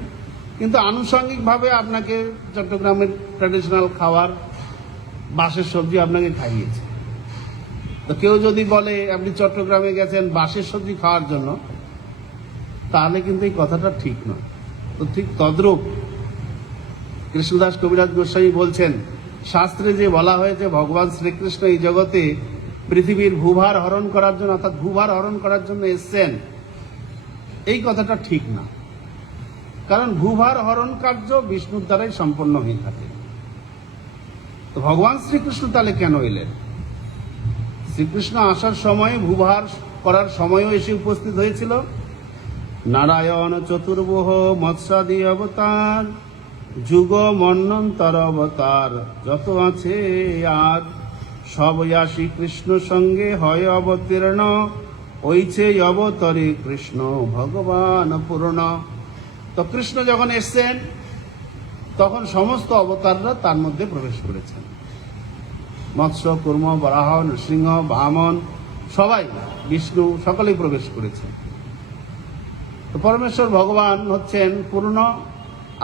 কিন্তু আনুষঙ্গিকভাবে আপনাকে চট্টগ্রামের ট্র্যাডিশনাল খাবার বাঁশের সবজি আপনাকে খাইয়েছে। তো কেউ যদি বলে আপনি চট্টগ্রামে গেছেন বাঁশের সবজি খাওয়ার জন্য, তাহলে কিন্তু এই কথাটা ঠিক নয়। তো ঠিক তদ্রূপ কৃষ্ণদাস কবিরাজ গোস্বামী বলছেন, শাস্ত্রে যে বলা হয়েছে ভগবান শ্রীকৃষ্ণ এই জগতে পৃথিবীর ভূভার হরণ করার জন্য, অর্থাৎ ভূভার হরণ করার জন্য এসছেন, এই কথাটা ঠিক না। কারণ ভূভার হরণ কার্য বিষ্ণুর দ্বারাই সম্পন্ন হয়ে থাকে। তো ভগবান শ্রীকৃষ্ণ তাহলে কেন এলেন? শ্রীকৃষ্ণ আসার সময় ভূভার করার সময়ও এসে উপস্থিত হয়েছিল। নারায়ণ চতুর্ভুহ মৎস্যাদি অবতার, যুগ মন্বন্তর অবতার যত আছে আর, সব আসি কৃষ্ণ সঙ্গে হয় অবতীর্ণ, ওইছে অবতরে কৃষ্ণ ভগবান পূর্ণ। তো কৃষ্ণ যখন এসছেন তখন সমস্ত অবতাররা তার মধ্যে প্রবেশ করেছেন। মৎস্য, কুর্ম, বরাহ, নৃসিংহ, বামন, সবাই, বিষ্ণু, সকলেই প্রবেশ করেছেন। তো পরমেশ্বর ভগবান হচ্ছেন পূর্ণ,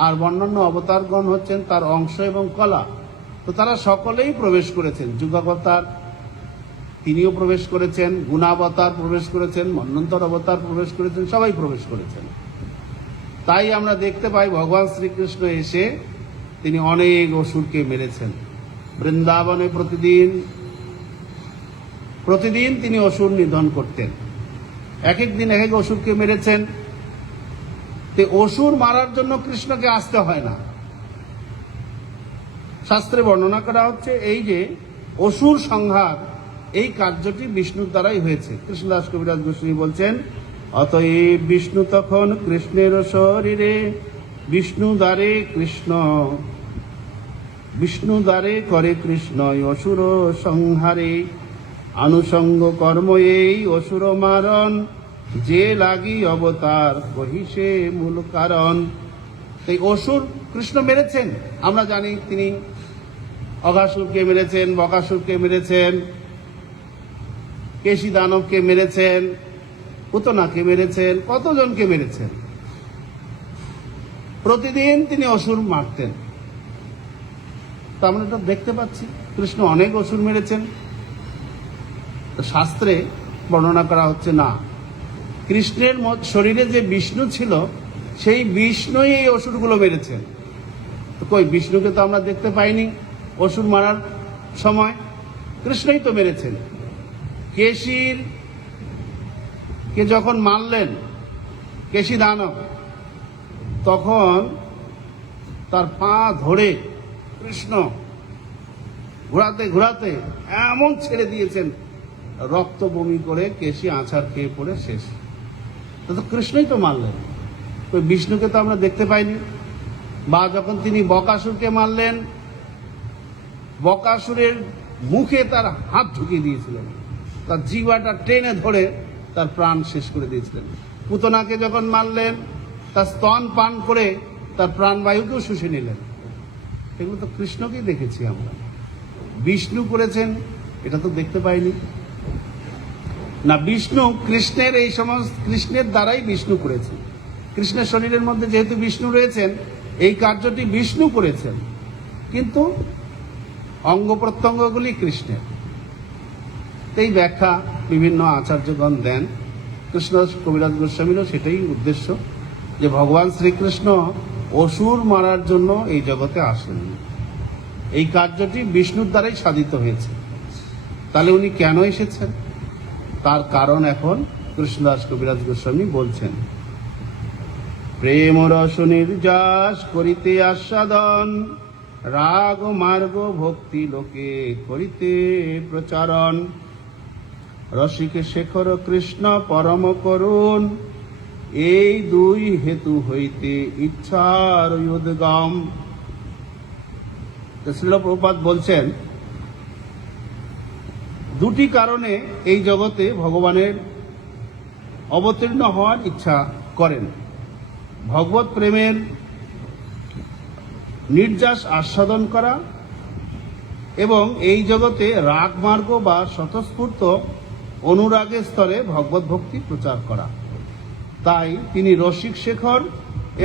আর অন্যান্য অবতারগণ হচ্ছেন তার অংশ এবং কলা। তো তারা সকলেই প্রবেশ করেছেন। যুগাবতার তিনিও প্রবেশ করেছেন, গুণাবতার প্রবেশ করেছেন, মন্বন্তর অবতার প্রবেশ করেছেন, সবাই প্রবেশ করেছেন। তাই আমরা দেখতে পাই ভগবান শ্রীকৃষ্ণ এসে তিনি অনেক অসুরকে মেরেছেন। বৃন্দাবনে প্রতিদিন তিনি অসুর নিধন করতেন। এক এক দিন এক এক অসুরকে মেরেছেন। তো অসুর মারার জন্য কৃষ্ণকে আসতে হয় না। শাস্ত্রে বর্ণনা করা হচ্ছে এই যে অসুর সংহার, এই কার্যটি বিষ্ণুর দ্বারাই হয়েছে। কৃষ্ণদাস কবিরাজ গোস্বামী বলছেন, অতএব বিষ্ণু তখন কৃষ্ণের শরীরে বিষ্ণু দ্বারে করে কৃষ্ণ অসুর সংহারে, আনুষঙ্গ কর্ম এই অসুর মারণ, যে লাগি অবতার কহিসে মূল কারণ। এই অসুর কৃষ্ণ মেরেছেন। আমরা জানি তিনি অঘাসুরকে মেরেছেন, বকাসুরকে মেরেছেন, কেশী দানবকে মেরেছেন, পুতনাকে মেরেছেন, কতজনকে মেরেছেন। প্রতিদিন তিনি অসুর মারতেন। তা আমরা এটা দেখতে পাচ্ছি কৃষ্ণ অনেক অসুর মেরেছেন। শাস্ত্রে বর্ণনা করা হচ্ছে না, কৃষ্ণের শরীরে যে বিষ্ণু ছিল সেই বিষ্ণুই এই অসুরগুলো মেরেছেন। কই বিষ্ণুকে তো আমরা দেখতে পাইনি অসুর মারার সময়, কৃষ্ণই তো মেরেছেন। কে যখন মারলেন কেশী দানব, তখন তার পা ধরে কৃষ্ণ ঘোরাতে ঘোরাতে এমন ছেড়ে দিয়েছেন, রক্ত বমি করে কেশী আছাড় খেয়ে পড়ে শেষ। তো কৃষ্ণই তো মারলেন, ওই বিষ্ণুকে তো আমরা দেখতে পাইনি। বা যখন তিনি বকাসুরকে মারলেন, বকাসুরের মুখে তার হাত ঢুকিয়ে দিয়েছিলেন, তার জিহ্বাটা টেনে ধরে তার প্রাণ শেষ করে দিয়েছিলেন। পুতনাকে যখন মারলেন, তার স্তন পান করে তার প্রাণবায়ুকেও শুষে নিলেন। এগুলো তো কৃষ্ণকেই দেখেছি আমরা। বিষ্ণু করেছেন এটা তো দেখতে পাইনি না। বিষ্ণু কৃষ্ণের এই সমস্ত কৃষ্ণের দ্বারাই বিষ্ণু করেছেন। কৃষ্ণের শরীরের মধ্যে যেহেতু বিষ্ণু রয়েছেন, এই কার্যটি বিষ্ণু করেছেন, কিন্তু অঙ্গ প্রত্যঙ্গগুলি কৃষ্ণের। এই ব্যাখ্যা বিভিন্ন আচার্যগণ দেন। কৃষ্ণ কবিরাজ গোস্বামীরও সেটাই উদ্দেশ্য, যে ভগবান শ্রীকৃষ্ণ অসুর মারার জন্য এই জগতে আসেননি, এই কার্যটি বিষ্ণুর দ্বারাই সাধিত হয়েছে। তাহলে উনি কেন এসেছেন তার কারণ এখন কৃষ্ণদাস কবিরাজ গোস্বামী বলছেন। প্রেম রস নির্যাস করিতে আস্বাদন, রাগ মার্গ ভক্তি লোকে করিতে প্রচারণ, রসিকে শেখর কৃষ্ণ পরম করুণ, এই দুই হেতু হইতে ইচ্ছার উদ্গম। শ্রীল প্রভুপাদ বলছেন, দুটি কারণে এই জগতে ভগবানের অবতীর্ণ হওয়ার ইচ্ছা করেন। ভগবত প্রেমের নির্যাস আস্বাদন করা এবং এই জগতে রাগ মার্গ বা স্বতঃস্ফূর্ত অনুরাগের স্তরে ভগবত ভক্তি প্রচার করা। তাই তিনি রসিক শেখর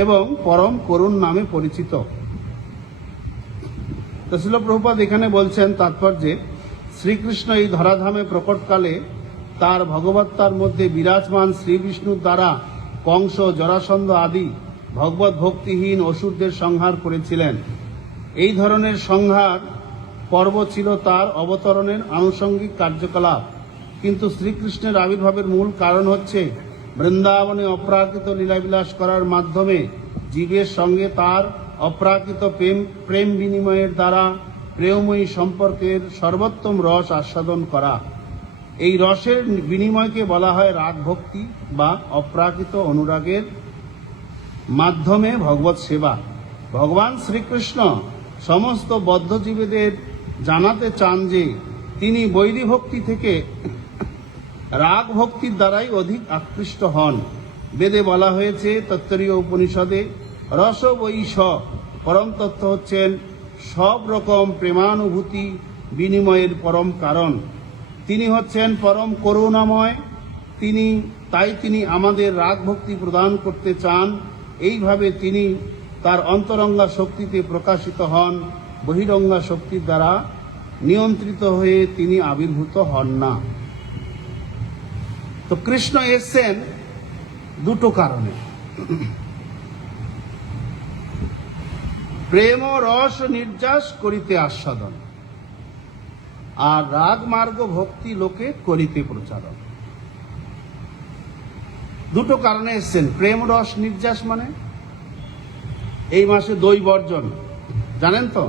এবং পরম করুণ নামে পরিচিত। শ্রীল প্রভুপাদ এখানে বলছেন তাৎপর্যে, শ্রীকৃষ্ণ এই ধরাধামে প্রকটকালে তার ভগবত্তার মধ্যে বিরাজমান শ্রী বিষ্ণুর দ্বারা কংস, জরাসন্ধ আদি ভগবত ভক্তিহীন অসুরদের সংহার করেছিলেন। এই ধরনের সংহার পর্ব ছিল তার অবতরণের আনুষঙ্গিক কার্যকলাপ। কিন্তু শ্রীকৃষ্ণের আবির্ভাবের মূল কারণ হচ্ছে বৃন্দাবনে অপ্রাকৃত লীলাবিলাস করার মাধ্যমে জীবের সঙ্গে তার অপ্রাকৃত প্রেম বিনিময়ের দ্বারা প্রেমময়ী সম্পর্কের সর্বোত্তম রস আস্বাদন করা। এই রসের বিনিময়কে বলা হয় রাগ ভক্তি বা অপ্রাকৃত অনুরাগের মাধ্যমে ভগবত সেবা। ভগবান শ্রীকৃষ্ণ সমস্ত বদ্ধজীবীদের জানাতে চান যে তিনি বৈরী ভক্তি থেকে রাগ ভক্তির দ্বারাই অধিক আকৃষ্ট হন। বেদে বলা হয়েছে, তত্ত্বরীয় উপনিষদে, রস বৈষ পরম তত্ত্ব হচ্ছেন সব রকম প্রেমানুভূতি বিনিময়ের পরম কারণ। তিনি হচ্ছেন পরম করুণাময়। তিনি আমাদের রাগ ভক্তি প্রদান করতে চান। এইভাবে তিনি তার অন্তরঙ্গা শক্তিতে প্রকাশিত হন। বহিরঙ্গা শক্তির দ্বারা নিয়ন্ত্রিত হয়ে তিনি আবির্ভূত হন না। তো কৃষ্ণ এসেছেন দুটো কারণে। প্রেম রস নির্যাস করিতে আস্বাদন, আর রাগ মার্গ ভক্তি লোকে করিতে প্রচারণ। দুটো কারণে এসছেন। প্রেম রস নির্যাস মানে এই মাসে দই বর্জন, জানেন তো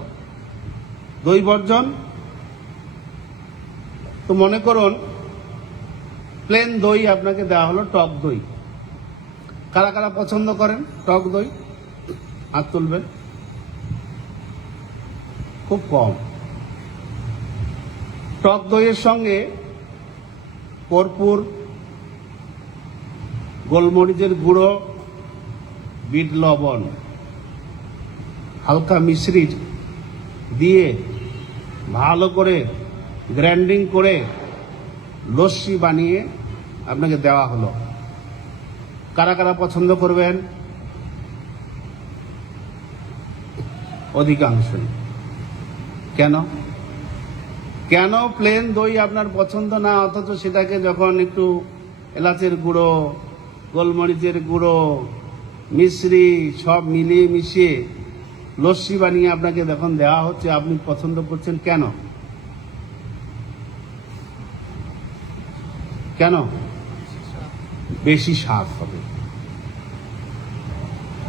দই বর্জন। তো মনে করুন প্লেন দই আপনাকে দেওয়া হলো, টক দই। কারা কারা পছন্দ করেন টক দই? হাত তুলবেন। খুব কম। টক দইয়ের সঙ্গে কর্পূর, গোলমরিচের গুঁড়ো, বিট লবণ, হালকা মিশ্রি দিয়ে ভালো করে গ্রাইন্ডিং করে লস্যি বানিয়ে আপনাকে দেওয়া হলো। কারা কারা পছন্দ করবেন? অধিকাংশই। কেন কেন প্লেন দই আপনার পছন্দ না, অথচ সেটাকে যখন একটু এলাচের গুঁড়ো, গোলমরিচের গুঁড়ো, মিশ্রি সব মিলিয়ে মিশিয়ে লস্যি বানিয়ে আপনাকে যখন দেওয়া হচ্ছে, আপনি পছন্দ করছেন কেন? কেন? বেশি স্বাদ হবে।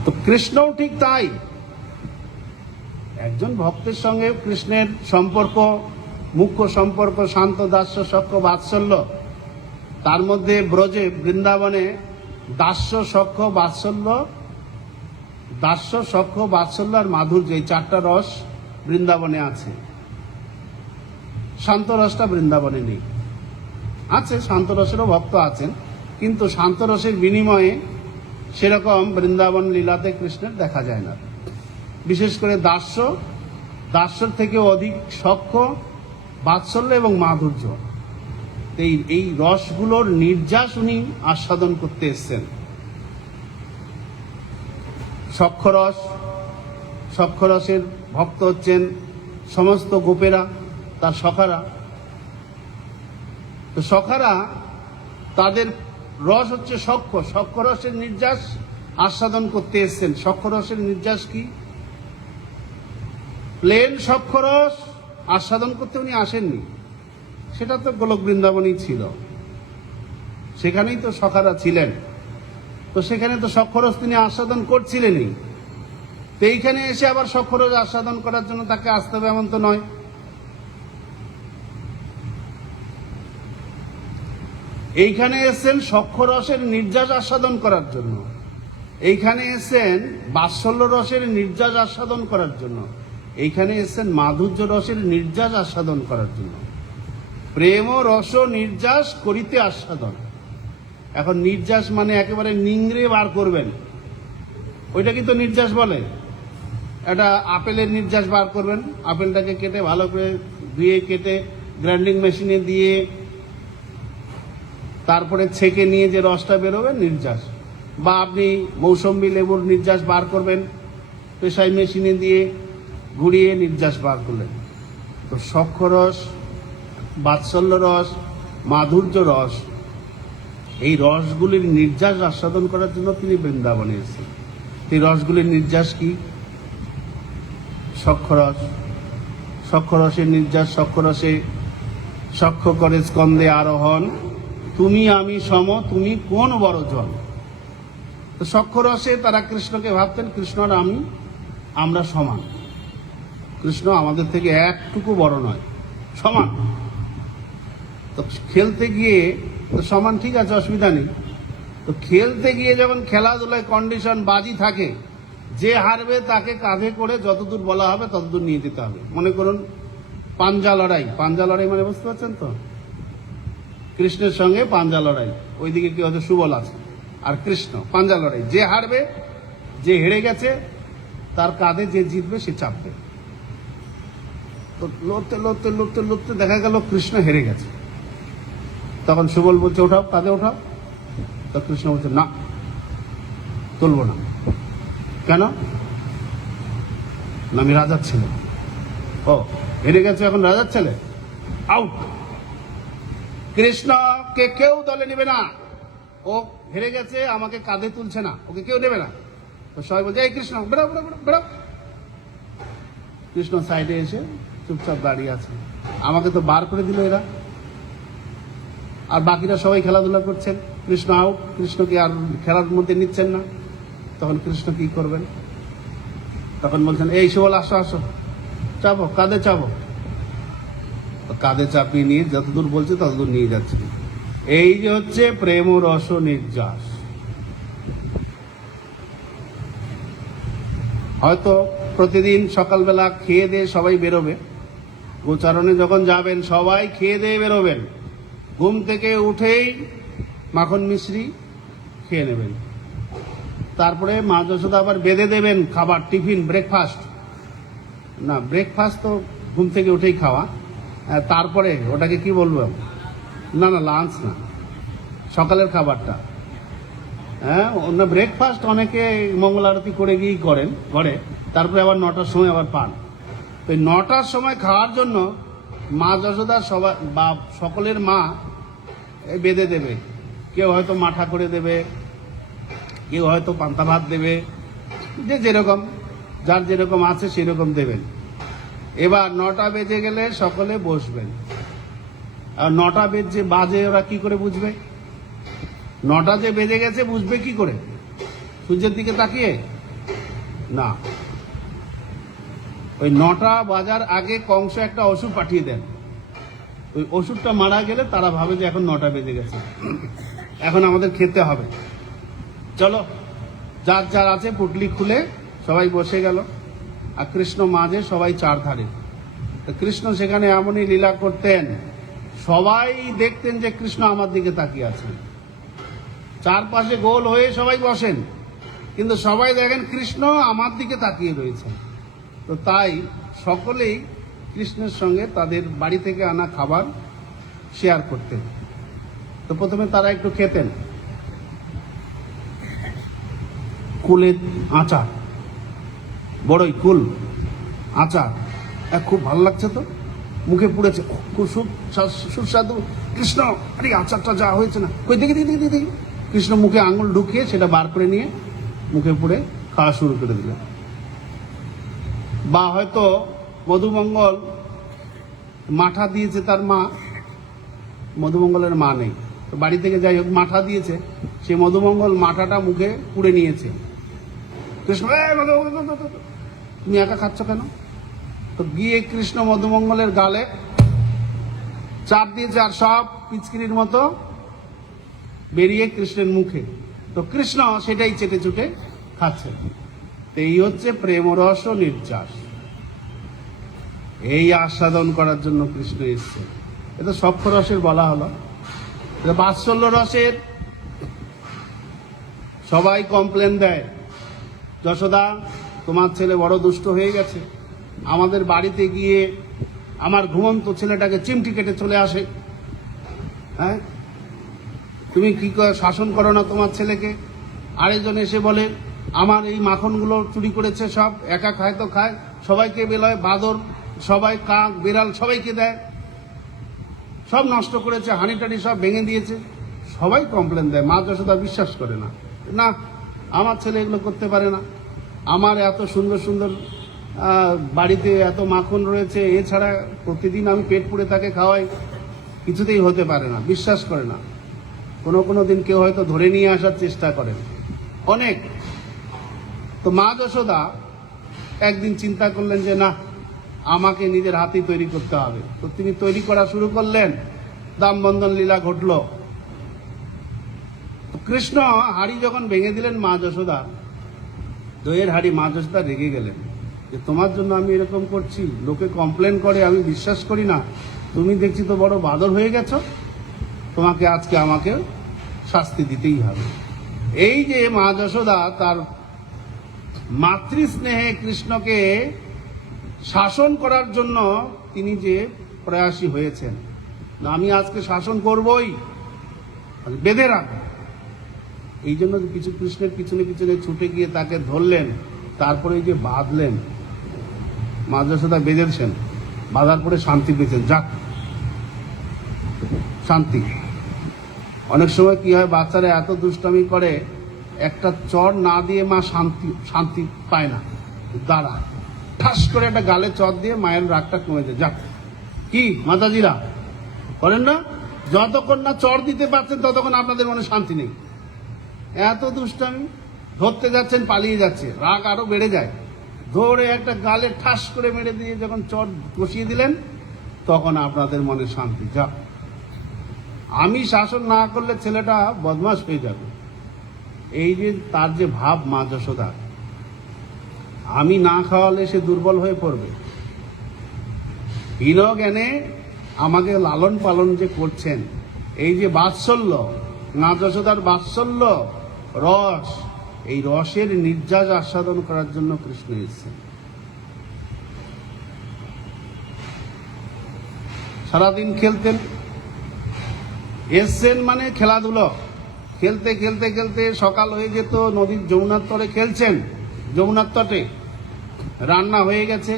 তো কৃষ্ণও ঠিক তাই। একজন ভক্তের সঙ্গে কৃষ্ণের সম্পর্ক, মুখ্য সম্পর্ক শান্ত দাস্য সখ্য বাৎসল্য। তার মধ্যে ব্রজে বৃন্দাবনে দাস্য সখ্য বাৎসল্য, দাস্য সখ্য বাৎসল্য আর মাধুর্য, এই চারটা রস বৃন্দাবনে আছে। শান্ত রসটা বৃন্দাবনে নেই। আছে, শান্ত রসেরও ভক্ত আছেন, কিন্তু শান্ত রসের বিনিময়ে সেরকম বৃন্দাবন লীলাতে কৃষ্ণের দেখা যায় না। বিশেষ করে দাস্যর থেকে অধিক সখ্য, বাৎসল্য এবং মাধুর্য, এই রসগুলোর নির্যাস উনি আস্বাদন করতে এসছেন। সখ্যরসের ভক্ত হচ্ছেন সমস্ত গোপেরা, তার সখারা। তো সখারা তাদের রস হচ্ছে সখ্যরসের নির্যাস আস্বাদন করতে এসছেন। সখ্যরসের নির্যাস কি? প্লেন সখ্যরস আস্বাদন করতে উনি আসেননি, সেটা তো গোলক বৃন্দাবনই ছিল, সেখানেই তো সখারা ছিলেন। তো সেখানে তো সখ্যরস তিনি আস্বাদন করছিলেনই। তো এইখানে এসে আবার সখ্যরস আস্বাদন করার জন্য তাকে আসতে হবে এমন তো নয়। এইখানে এসেছেন সখ্যরসের নির্যাস আস্বাদন করার জন্য, এইখানে এসেছেন বাৎসল্য রসের নির্যাস আস্বাদন করার জন্য, এইখানে এসেছেন মাধুর্য রসের নির্যাস আস্বাদন করার জন্য। প্রেম রস নির্যাস করিতে আস্বাদন। এখন নির্যাস মানে একেবারে নিংড়ে বার করবেন, ওইটা কিন্তু নির্যাস বলে। একটা আপেলের নির্যাস বার করবেন, আপেলটাকে কেটে ভালো করে ধুয়ে কেটে গ্রাইন্ডিং মেশিনে দিয়ে তারপরে ছেঁকে নিয়ে যে রসটা বেরোবে নির্যাস। বা আপনি মৌসম্বি লেবুর নির্যাস বার করবেন, পেশাই মেশিনে দিয়ে ঘুরিয়ে নির্যাস বার করলেন। তো সখ্যরস, বাৎসল্য রস, মাধুর্য রস, এই রসগুলির নির্যাস আস্বাদন করার জন্য তিনি বৃন্দাবনে এসেছেন। এই রসগুলির নির্যাস কি? সখ্যরস। সখ্যরসের নির্যাস, সখ্যরসে সখ্য করে স্কন্দে আরোহণ, তুমি আমি সম তুমি কোন বড় জন। তো সখ্যরসে তারা কৃষ্ণকে ভাবতেন কৃষ্ণ আর আমরা সমান, কৃষ্ণ আমাদের থেকে একটুকু বড় নয়, সমান। তো খেলতে গিয়ে তো সমান, ঠিক আছে, অসুবিধা নেই। তো খেলতে গিয়ে যখন খেলাধুলায় কন্ডিশন বাজি থাকে, যে হারবে তাকে কাঁধে করে যতদূর বলা হবে ততদূর নিয়ে যেতে হবে। মনে করুন পাঞ্জা লড়াই, পাঞ্জা লড়াই মানে বুঝতে পারছেন তো, কৃষ্ণের সঙ্গে পাঞ্জা লড়াই, ওইদিকে কি হচ্ছে সুবল আছে আর কৃষ্ণ, পাঞ্জা লড়াই। যে হারবে, যে হেরে গেছে, তার কাঁধে যে জিতবে সে চাপবে। তো লড়তে লড়তে লড়তে লড়তে দেখা গেল কৃষ্ণ হেরে গেছে। তখন সুবল বলছে ওঠাও, কাঁধে ওঠাও। তো কৃষ্ণ বলছে না, তুলব না। কেন? না, আমি রাজার ছেলে। ও, হেরে গেছে, এখন রাজার ছেলে, আউট। কৃষ্ণকে কেউ দলে নেবে না, ও হেরে গেছে, আমাকে কাঁধে তুলছে না, ওকে কেউ নেবে না। তো সবাই বলছে এই কৃষ্ণ বেরো বেরো বেরো বেরো। কৃষ্ণ সাইডে এসে চুপচাপ দাঁড়িয়ে আছে। আমাকে তো বার করে দিল এরা, আর বাকিরা সবাই খেলাধুলা করছেন, কৃষ্ণ আউট, কৃষ্ণকে আর খেলার মধ্যে নিচ্ছেন না। তখন কৃষ্ণ কি করবেন? তখন বলছেন, এই সুবল আসো আসো, চাপো, কাঁধে চাপো। কাঁধে চাপিয়ে নিয়ে যতদূর বলছে ততদূর নিয়ে যাচ্ছে। এই যে হচ্ছে প্রেম রস নির্যাস। হয়তো প্রতিদিন সকালবেলা খেয়ে দিয়ে সবাই বেরোবে, গোচারণে যখন যাবেন সবাই খেয়ে দিয়ে বেরোবেন, ঘুম থেকে উঠেই মাখন মিশ্রি খেয়ে নেবেন। তারপরে মা যশোদা আবার বেঁধে দেবেন খাবার, টিফিন, ব্রেকফাস্ট। না, ব্রেকফাস্ট তো ঘুম থেকে উঠেই খাওয়া, তারপরে ওটাকে কি বলবো, না না লাঞ্চ না, সকালের খাবারটা। হ্যাঁ, অন্য ব্রেকফাস্ট অনেকে মঙ্গল আরতি করে গিয়েই করেন ঘরে, তারপরে আবার 9টার সময় আবার পান। তো 9টার সময় খাওয়ার জন্য মা যশোদা সবাই বা সকলের মা বেঁধে দেবে। কেউ হয়তো মাঠা করে দেবে, কেউ হয়তো পান্তা ভাত দেবে, যে যেরকম যার যেরকম আছে সেরকম দেবেন। এবার 9টা বেজে গেলে সকলে বসবেন। আর 9টা বাজে ওরা কি করে বুঝবে? 9টা যে বেজে গেছে বুঝবে কি করে? সূর্যের দিকে তাকিয়ে না, ওই 9টা বাজার আগে কংস একটা ওষুধ পাঠিয়ে দেন। ওই ওষুধটা মারা গেলে তারা ভাবে যে এখন 9টা বেজে গেছে, এখন আমাদের খেতে হবে, চলো। যার যার আছে পুটলি খুলে সবাই বসে গেল, আর কৃষ্ণ মাঝে, সবাই চারধারে। কৃষ্ণ সেখানে এমনই লীলা করতেন, সবাই দেখতেন যে কৃষ্ণ আমার দিকে তাকিয়ে আছেন। চারপাশে গোল হয়ে সবাই বসেন, কিন্তু সবাই দেখেন কৃষ্ণ আমার দিকে তাকিয়ে রয়েছেন। তো তাই সকলেই কৃষ্ণের সঙ্গে তাদের বাড়ি থেকে আনা খাবার শেয়ার করতেন। তো প্রথমে তারা একটু খেতেন কুলের আচার, বড়ই কুল আচার, খুব ভালো লাগছে, তো মুখে পুড়েছে, খুব সুস্বাদু। কৃষ্ণ, আরে আচারটা যা হয়েছে না, কই দেখি দেখি দেখি। কৃষ্ণ মুখে আঙুল ঢুকিয়ে সেটা বার করে নিয়ে মুখে পুড়ে খাওয়া শুরু করে দিলেন। বা হয়তো মধুমঙ্গল মাঠা দিয়েছে, তার মা, মধুমঙ্গলের মা নেই, তো বাড়ি থেকে যাই হোক মাঠা দিয়েছে, সে মধুমঙ্গল মাঠাটা মুখে পুড়ে নিয়েছে। কৃষ্ণ, তুমি একা খাচ্ছ কেন? তো গিয়ে কৃষ্ণ মধুমঙ্গলের গালে চাপ দিয়েছে, আর সব পিচকিরির মতো বেরিয়ে কৃষ্ণের মুখে। তো কৃষ্ণ সেটাই চেটে চুটে খাচ্ছে। তো এই হচ্ছে প্রেম রস নির্যাস। এই আস্বাদন করার জন্য কৃষ্ণ এসছে। এটা সখ্য রসের বলা হলো। বাৎসল্য রসের সবাই কমপ্লেন দেয়, যশোদা তোমার ছেলে বড় দুষ্ট হয়ে গেছে, আমাদের বাড়িতে গিয়ে আমার ঘুমন্ত ছেলেটাকে চিমটি কেটে চলে আসে। হ্যাঁ, তুমি কি করে শাসন করো না তোমার ছেলেকে? আরেকজন এসে বলে আমার এই মাখনগুলো চুরি করেছে, সব একা খায় তো খায়, সবাইকে বেলায়, বাদর সবাই, কাক বিড়াল সবাইকে দেয়, সব নষ্ট করেছে, হাঁড়ি টাড়ি সব ভেঙে দিয়েছে। সবাই কমপ্লেন দেয়, মা যশোদা বিশ্বাস করে না, না আমার ছেলে এগুলো করতে পারে না, আমার এত সুন্দর সুন্দর বাড়িতে এত মাখন রয়েছে, এছাড়া প্রতিদিন আমি পেট পুড়ে তাকে খাওয়াই, কিছুতেই হতে পারে না, বিশ্বাস করে না। কোনো দিন কেউ হয়তো ধরে নিয়ে আসার চেষ্টা করেন অনেক। তো মা যশোদা একদিন চিন্তা করলেন যে না, আমাকে নিজের হাতেই তৈরি করতে হবে। তো তিনি তৈরি করা শুরু করলেন, দামবন্ধন লীলা ঘটল। তো কৃষ্ণ হাড়ি যখন ভেঙে দিলেন মা যশোদা, দইয়ের হাড়ি, মা যশোদা রেগে গেলেন যে তোমার জন্য আমি এরকম করছি, লোকে কমপ্লেন করে, আমি বিশ্বাস করি না, তুমি দেখছি তো বড় বাদর হয়ে গেছো, তোমাকে আজকে আমাকে শাস্তি দিতেই হবে। এই যে মা যশোদা তার মাতৃস্নেহে কৃষ্ণকে শাসন করার জন্য তিনি যে প্রয়াসী হয়েছেন, আমি আজকে শাসন করবই, বেঁধে রাখ। এই জন্য কিছু কৃষ্ণের পিছনে পিছনে ছুটে গিয়ে তাকে ধরলেন, তারপরে এই যে বাঁধলেন, মা যশোদা বেঁধেছেন, বাঁধার পরে শান্তি পেয়েছেন, যাক শান্তি। অনেক সময় কি হয়, বাচ্চারা এত দুষ্টামি করে, একটা চড় না দিয়ে মা শান্তি পায় না, দাঁড়া ঠাস করে একটা গালে চট দিয়ে মায়ের রাগটা কমে যায়। যাক, কি মাতাজিরা করেন না? যতক্ষণ না চট দিতে পারছেন ততক্ষণ আপনাদের মনে শান্তি নেই। এত দুষ্টামি, ধরতে যাচ্ছেন পালিয়ে যাচ্ছে, রাগ আরো বেড়ে যায়। ধরে একটা গালে ঠাস করে মেরে দিয়ে যখন চট কষিয়ে দিলেন তখন আপনাদের মনে শান্তি। যাক, আমি শাসন না করলে ছেলেটা বদমাশ হয়ে যাবে, এই যে তার যে ভাব মা যশোদার, আমি না খাওয়ালে সে দুর্বল হয়ে পড়বে। হীন জ্ঞানে আমাকে লালন পালন যে করছেন, এই যে বাৎসল্য, মা যশোদার বাৎসল্য রস, এই রসের নির্যাস আস্বাদন করার জন্য কৃষ্ণ এসেছেন। সারাদিন খেলতেন, এসছেন মানে খেলাধুলো, খেলতে খেলতে খেলতে সকাল হয়ে যেত, নদীর যমুনার তটে খেলছেন, যমুনার তটে রান্না হয়ে গেছে,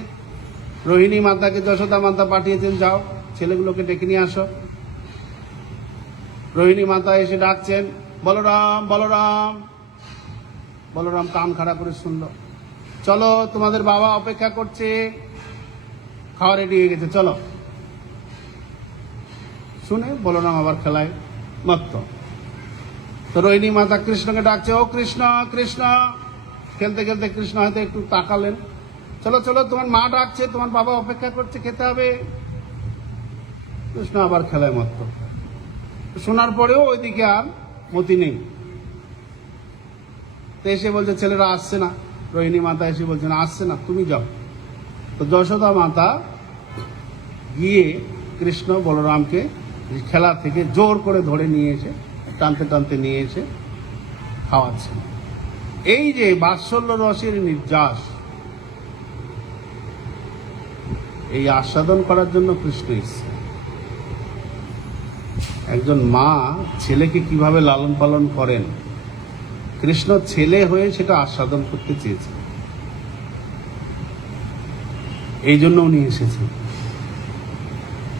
রোহিণী মাতাকে যশোদা মাতা পাঠিয়েছেন, যাও ছেলেগুলোকে ডেকে নিয়ে আসো। রোহিণী মাতা এসে ডাকছেন, বলরাম বলরাম। বলরাম কান খাড়া করে শুনল, চলো তোমাদের বাবা অপেক্ষা করছে, খাওয়া রেডি হয়ে গেছে, চলো। শুনে বলরাম আবার খেলায় মত্ত। তো রোহিণী মাতা কৃষ্ণকে ডাকছে, ও কৃষ্ণ কৃষ্ণ। খেলতে খেলতে কৃষ্ণ হয়তো একটু তাকালেন, চলো চলো তোমার মা ডাকছে, তোমার বাবা অপেক্ষা করছে, খেতে হবে। কৃষ্ণ আবার খেলায় মত্ত। শোনার পরেও ওইদিকে আর মতি নেই। তো এসে বলছে ছেলেরা আসছে না। রোহিণী মাতা এসে বলছে না, আসছে না, তুমি যাও। তো যশোদা মাতা গিয়ে কৃষ্ণ বলরামকে খেলা থেকে জোর করে ধরে নিয়ে এসে টানতে টানতে নিয়ে এসে খাওয়াচ্ছেন। এই যে বাৎসল্য রসের নির্যাস, এই আস্বাদন করার জন্য কৃষ্ণ এসেছে। একজন মা ছেলেকে কিভাবে লালন পালন করেন, কৃষ্ণ ছেলে হয়ে সেটা আস্বাদন করতে চেয়েছেন, এই জন্য উনি এসেছেন।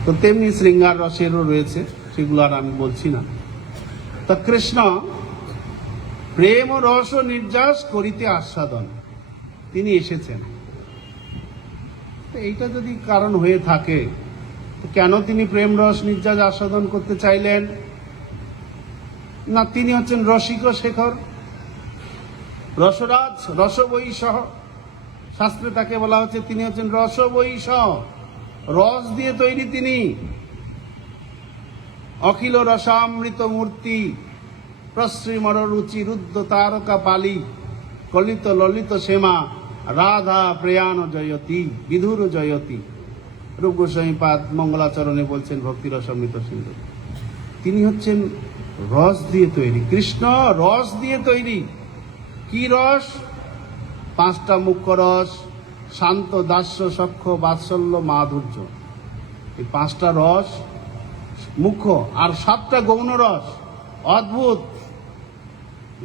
তো তেমনি শৃঙ্গার রসেরও রয়েছে, সেগুলো আর আমি বলছি না। তো কৃষ্ণ প্রেম ও রস ও নির্যাস করিতে আস্বাদন, তিনি এসেছেন। এইটা যদি কারণ হয়ে থাকে, কেন তিনি প্রেম রস নির্যাস আস্বাদন করতে চাইলেন না? তিনি হচ্ছেন রসিক শেখর, রসরাজ, রসবৈষহ। শাস্ত্রে তাকে বলা হচ্ছে তিনি হচ্ছেন রসবৈষহ, রস দিয়ে তৈরি তিনি। অখিল রসামৃত মূর্তি, প্রশ্রীমর রুচি রুদ্ধ তারকা পালি, কলিত ললিত শ্যামা, রাধা প্রেয়াণ জয়তী, বিধুর জয়তী। রূপ গোস্বামী পাদ মঙ্গলাচরণে বলছেন ভক্তি রসামৃত সিন্ধু। তিনি হচ্ছেন রস দিয়ে তৈরি, কৃষ্ণ রস দিয়ে তৈরি। কি রস? পাঁচটা মুখ্য রস, শান্ত, দাস্য, সখ্য, বাৎসল্য, মাধুর্য। এই পাঁচটা রস মুখ্য, আর সাতটা গৌণ রস, অদ্ভুত,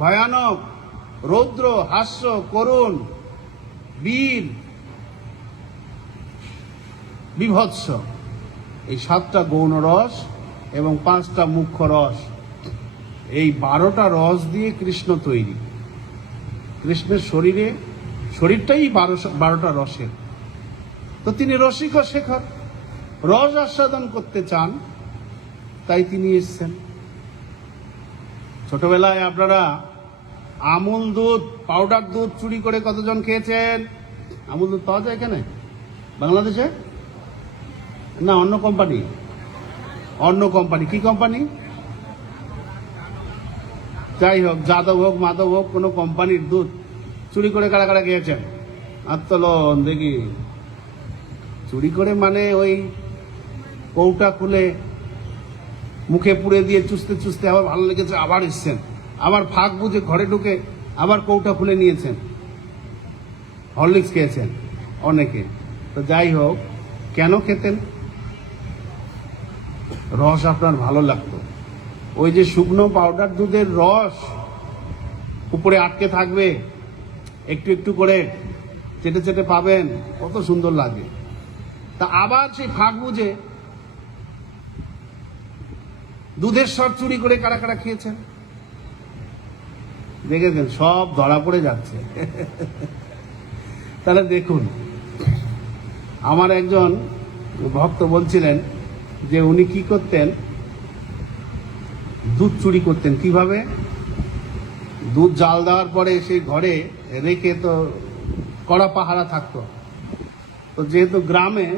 ভয়ানক, রৌদ্র, হাস্য, করুণ, বীর, বিভৎস। এই সাতটা গৌণ রস এবং পাঁচটা মুখ্য রস, এই 12টা রস দিয়ে কৃষ্ণ তৈরি। কৃষ্ণের শরীরটাই 12টা রসের। তো তিনি রসিক শেখর, রস আস্বাদন করতে চান, তাই তিনি এসছেন। ছোটবেলায় আপনারা আমুল দুধ, পাউডার দুধ চুরি করে কতজন খেয়েছেন? আমুল দুধ পাওয়া যায় এখানে বাংলাদেশে? না, অন্য কোম্পানি। অন্য কোম্পানি। কি কোম্পানি? যাই হোক, যাদব হোক, মাধব হোক, কোনো কোম্পানির দুধ চুরি করে কারা কারা খেয়েছেন? আত্মলন দেখি। চুরি করে মানে ওই কৌটা খুলে মুখে পুড়ে দিয়ে চুষতে চুষতে আবার ভালো লেগেছে, আবার এসছেন, আবার ফাঁক বুঝে ঘরে ঢুকে আবার কৌটা খুলে নিয়েছেন। হরলিক্স খেয়েছেন অনেকে। তো যাই হোক, কেন খেতেন? রস আপনার ভালো লাগতো। ওই যে শুকনো পাউডার দুধের রস উপরে আটকে থাকবে, একটু একটু করে চেটে চেটে পাবেন, কত সুন্দর লাগে। তা আবার সেই ফাঁক বুঝে দুধের সব চুরি করে কারা কারা খেয়েছেন দেখেছেন? সব ধরা পড়ে যাচ্ছে। তাহলে দেখুন, আমার একজন ভক্ত বলছিলেন যে উনি কি করতেন, দুধ চুরি করতেন। কিভাবে? দুধ জাল দেওয়ার পরে সেই ঘরে রেখে তো কড়া পাহারা থাকতো। তো যেহেতু গ্রামে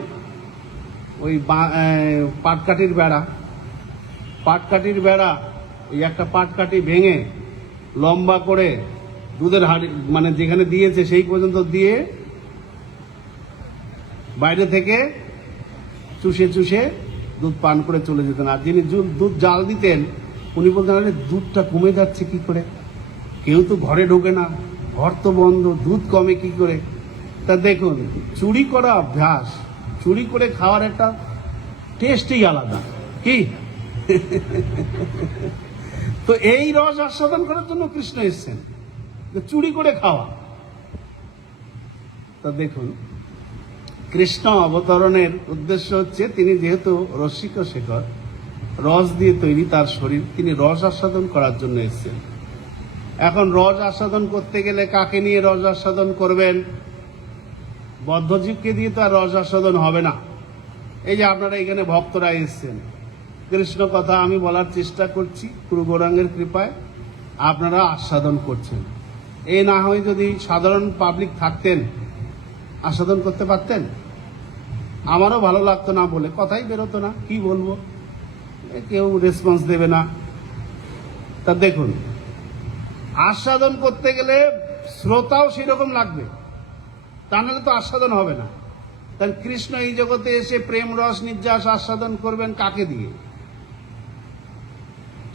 ওই পাটকাঠির বেড়া, ওই একটা পাটকাঠি ভেঙে লম্বা করে দুধের হাঁড়ি মানে যেখানে দিয়েছে সেই পর্যন্ত দিয়ে বাইরে থেকে চুষে চুষে দুধ পান করে চলে যেতেন। আর যিনি দুধ জাল দিতেন উনি বলতেন, আরে দুধটা কমে যাচ্ছে কি করে, কেউ তো ঘরে ঢোকে না, ঘর তো বন্ধ, দুধ কমে কি করে। তা দেখুন, চুরি করা অভ্যাস, চুরি করে খাওয়ার একটা টেস্টই আলাদা, কি? তো এই রস আস্বাদন করার জন্য কৃষ্ণ এসেছেন, চুরি করে খাওয়া। তা দেখুন, কৃষ্ণ অবতরণের উদ্দেশ্য হচ্ছে তিনি যেহেতু রসিক শেখর, রস দিয়ে তৈরি তার শরীর, তিনি রস আস্বাদন করার জন্য এসেছেন। এখন রস আস্বাদন করতে গেলে কাকে নিয়ে রস আস্বাদন করবেন? বদ্ধজীবকে দিয়ে তো আর রস আস্বাদন হবে না। এই যে আপনারা এখানে ভক্তরা এসেছেন, কৃষ্ণ কথা আমি বলার চেষ্টা করছি, গুরু গৌরাঙ্গের কৃপায় আপনারা আস্বাদন করছেন। এই না হয় যদি সাধারণ পাবলিক থাকতেন, আস্বাদন করতে পারতেন? আমারও ভালো লাগতো না বলে কথাই বেরোতো না, কি বলবো, কেউ রেসপন্স দেবে না। তা দেখুন, আস্বাদন করতে গেলে শ্রোতাও সেরকম লাগবে, তা নাহলে তো আস্বাদন হবে না। তাই কৃষ্ণ এই জগতে এসে প্রেম রস নির্যাস আস্বাদন করবেন কাকে দিয়ে?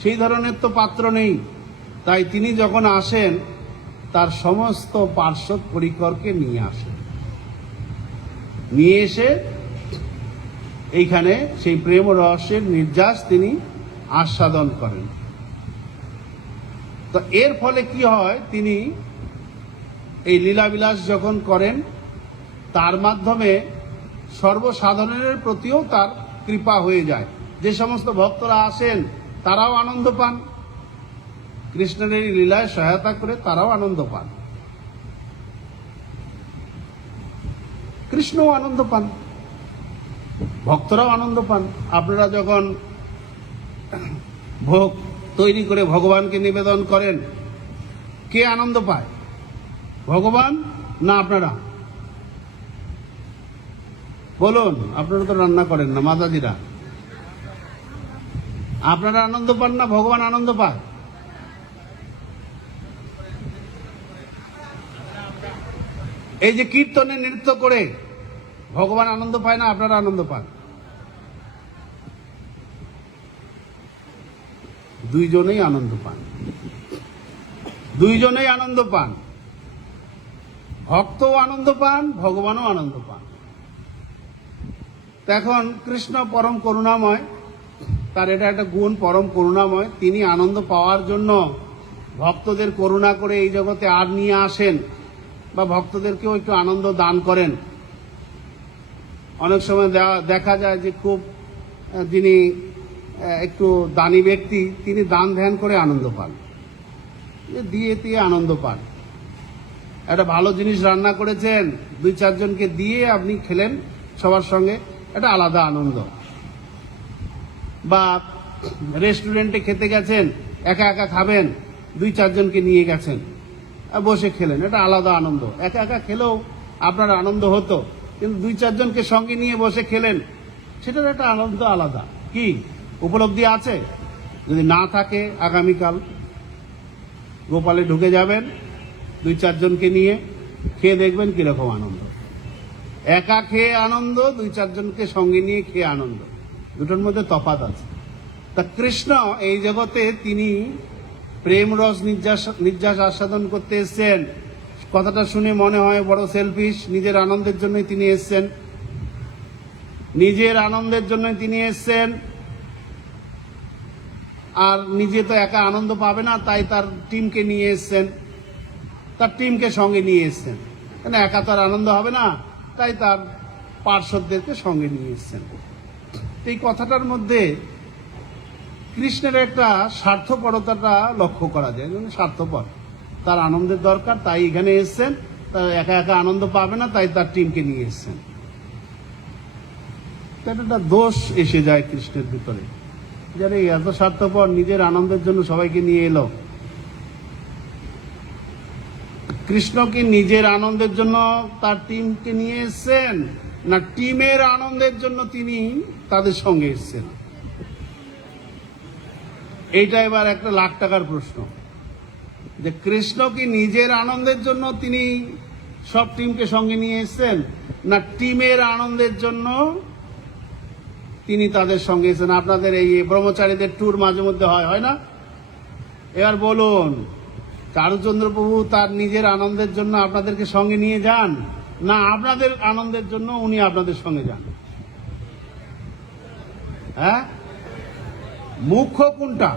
সেই ধরনের তো পাত্র নেই। তাই তিনি যখন আসেন তার সমস্ত পার্শ্বদ পরিকরকে নিয়ে আসেন, নিয়ে এসে এইখানে সেই প্রেম রসের নির্যাস তিনি আস্বাদন করেন। তো এর ফলে কি হয়, তিনি এই লীলাবিলাস যখন করেন তার মাধ্যমে সর্বসাধারণের প্রতিও তার কৃপা হয়ে যায়। যে সমস্ত ভক্তরা আসেন তারাও আনন্দ পান, কৃষ্ণের এই লীলায় সহায়তা করে তারাও আনন্দ পান, কৃষ্ণও আনন্দ পান, ভক্তরাও আনন্দ পান। আপনারা যখন ভোগ তৈরি করে ভগবানকে নিবেদন করেন, কে আনন্দ পায়? ভগবান না আপনারা? বলুন, আপনারা তো রান্না করেন না মাতাজিরা, আপনারা আনন্দ পান না ভগবান আনন্দ পায়? এই যে কীর্তনে নৃত্য করে ভগবান আনন্দ পায় না আপনারা আনন্দ পান? দুইজনেই আনন্দ পান, দুইজনেই আনন্দ পান, ভক্তও আনন্দ পান, ভগবানও আনন্দ পান। এখন কৃষ্ণ পরম করুণাময়, তার এটা একটা গুণ, পরম করুণাময়। তিনি আনন্দ পাওয়ার জন্য ভক্তদের করুণা করে এই জগতে আর নিয়ে আসেন, বা ভক্তদেরকেও একটু আনন্দ দান করেন। অনেক সময় দেখা যায় যে খুব যিনি একটু দানী ব্যক্তি, তিনি দান ধ্যান করে আনন্দ পান, দিয়ে দিয়ে আনন্দ পান। একটা ভালো জিনিস রান্না করেছেন, 2-4 জনকে দিয়ে আপনি খেলেন সবার সঙ্গে, এটা আলাদা আনন্দ। বা রেস্টুরেন্টে খেতে গেছেন, একা একা খাবেন, 2-4 জনকে নিয়ে গেছেন, বসে খেলেন, এটা আলাদা আনন্দ। একা একা খেলেও আপনার আনন্দ হতো, কিন্তু 2-4 জনকে সঙ্গে নিয়ে বসে খেলেন, সেটার একটা আনন্দ আলাদা। কি উপলব্ধি আছে? যদি না থাকে আগামীকাল গোপালে ঢুকে যাবেন, 2-4 জনকে নিয়ে খেয়ে দেখবেন কিরকম আনন্দ। একা খেয়ে আনন্দ, 2-4 জনকে সঙ্গে নিয়ে খেয়ে আনন্দ, দুটোর মধ্যে তফাৎ আছে। তা কৃষ্ণ এই জগতে তিনি প্রেম রস নির্যাস আস্বাদন করতে এসছেন। কথাটা শুনে মনে হয় বড় সেলফিশ, নিজের আনন্দের জন্যই তিনি এসছেন, নিজের আনন্দের জন্যই তিনি এসছেন। আর নিজে তো একা আনন্দ পাবে না, তাই তার টিমকে নিয়ে এসছেন, তার টিমকে সঙ্গে নিয়ে এসছেন। কেন, একা তার আনন্দ হবে না, তাই তার পার্শ্বদেরকে সঙ্গে নিয়ে এসছেন। এই কথাটার মধ্যে কৃষ্ণের একটা স্বার্থপরতাটা লক্ষ্য করা যায়। স্বার্থপর, তার আনন্দের দরকার, তাই এখানে এসছেন। তার একা একা আনন্দ পাবে না, তাই তার টিমকে নিয়ে এসছেন। একটা দোষ এসে যায় কৃষ্ণের ভিতরে, যারা এত স্বার্থপর, নিজের আনন্দের জন্য সবাইকে নিয়ে এলো। কৃষ্ণ কি নিজের আনন্দের জন্য তার টিমকে নিয়ে এসেছেন, না টিমের আনন্দের জন্য তিনি তাদের সঙ্গে এসেছেন? এইটা এবার একটা লাখ টাকার প্রশ্ন, যে কৃষ্ণ কি নিজের আনন্দের জন্য তিনি সব টিমকে সঙ্গে নিয়ে এসেছেন, না টিমের আনন্দের জন্য তিনি তাদের সঙ্গে এসেছেন? আপনাদের এই ব্রহ্মচারীদের ট্যুর মাঝে মধ্যে হয় না? এবার বলুন, চারুচন্দ্র প্রভু তার নিজের আনন্দের জন্য আপনাদেরকে সঙ্গে নিয়ে যান, না আপনাদের আনন্দের জন্য উনি আপনাদের সঙ্গে যান? হ্যাঁ, মুখ্য কোনটা?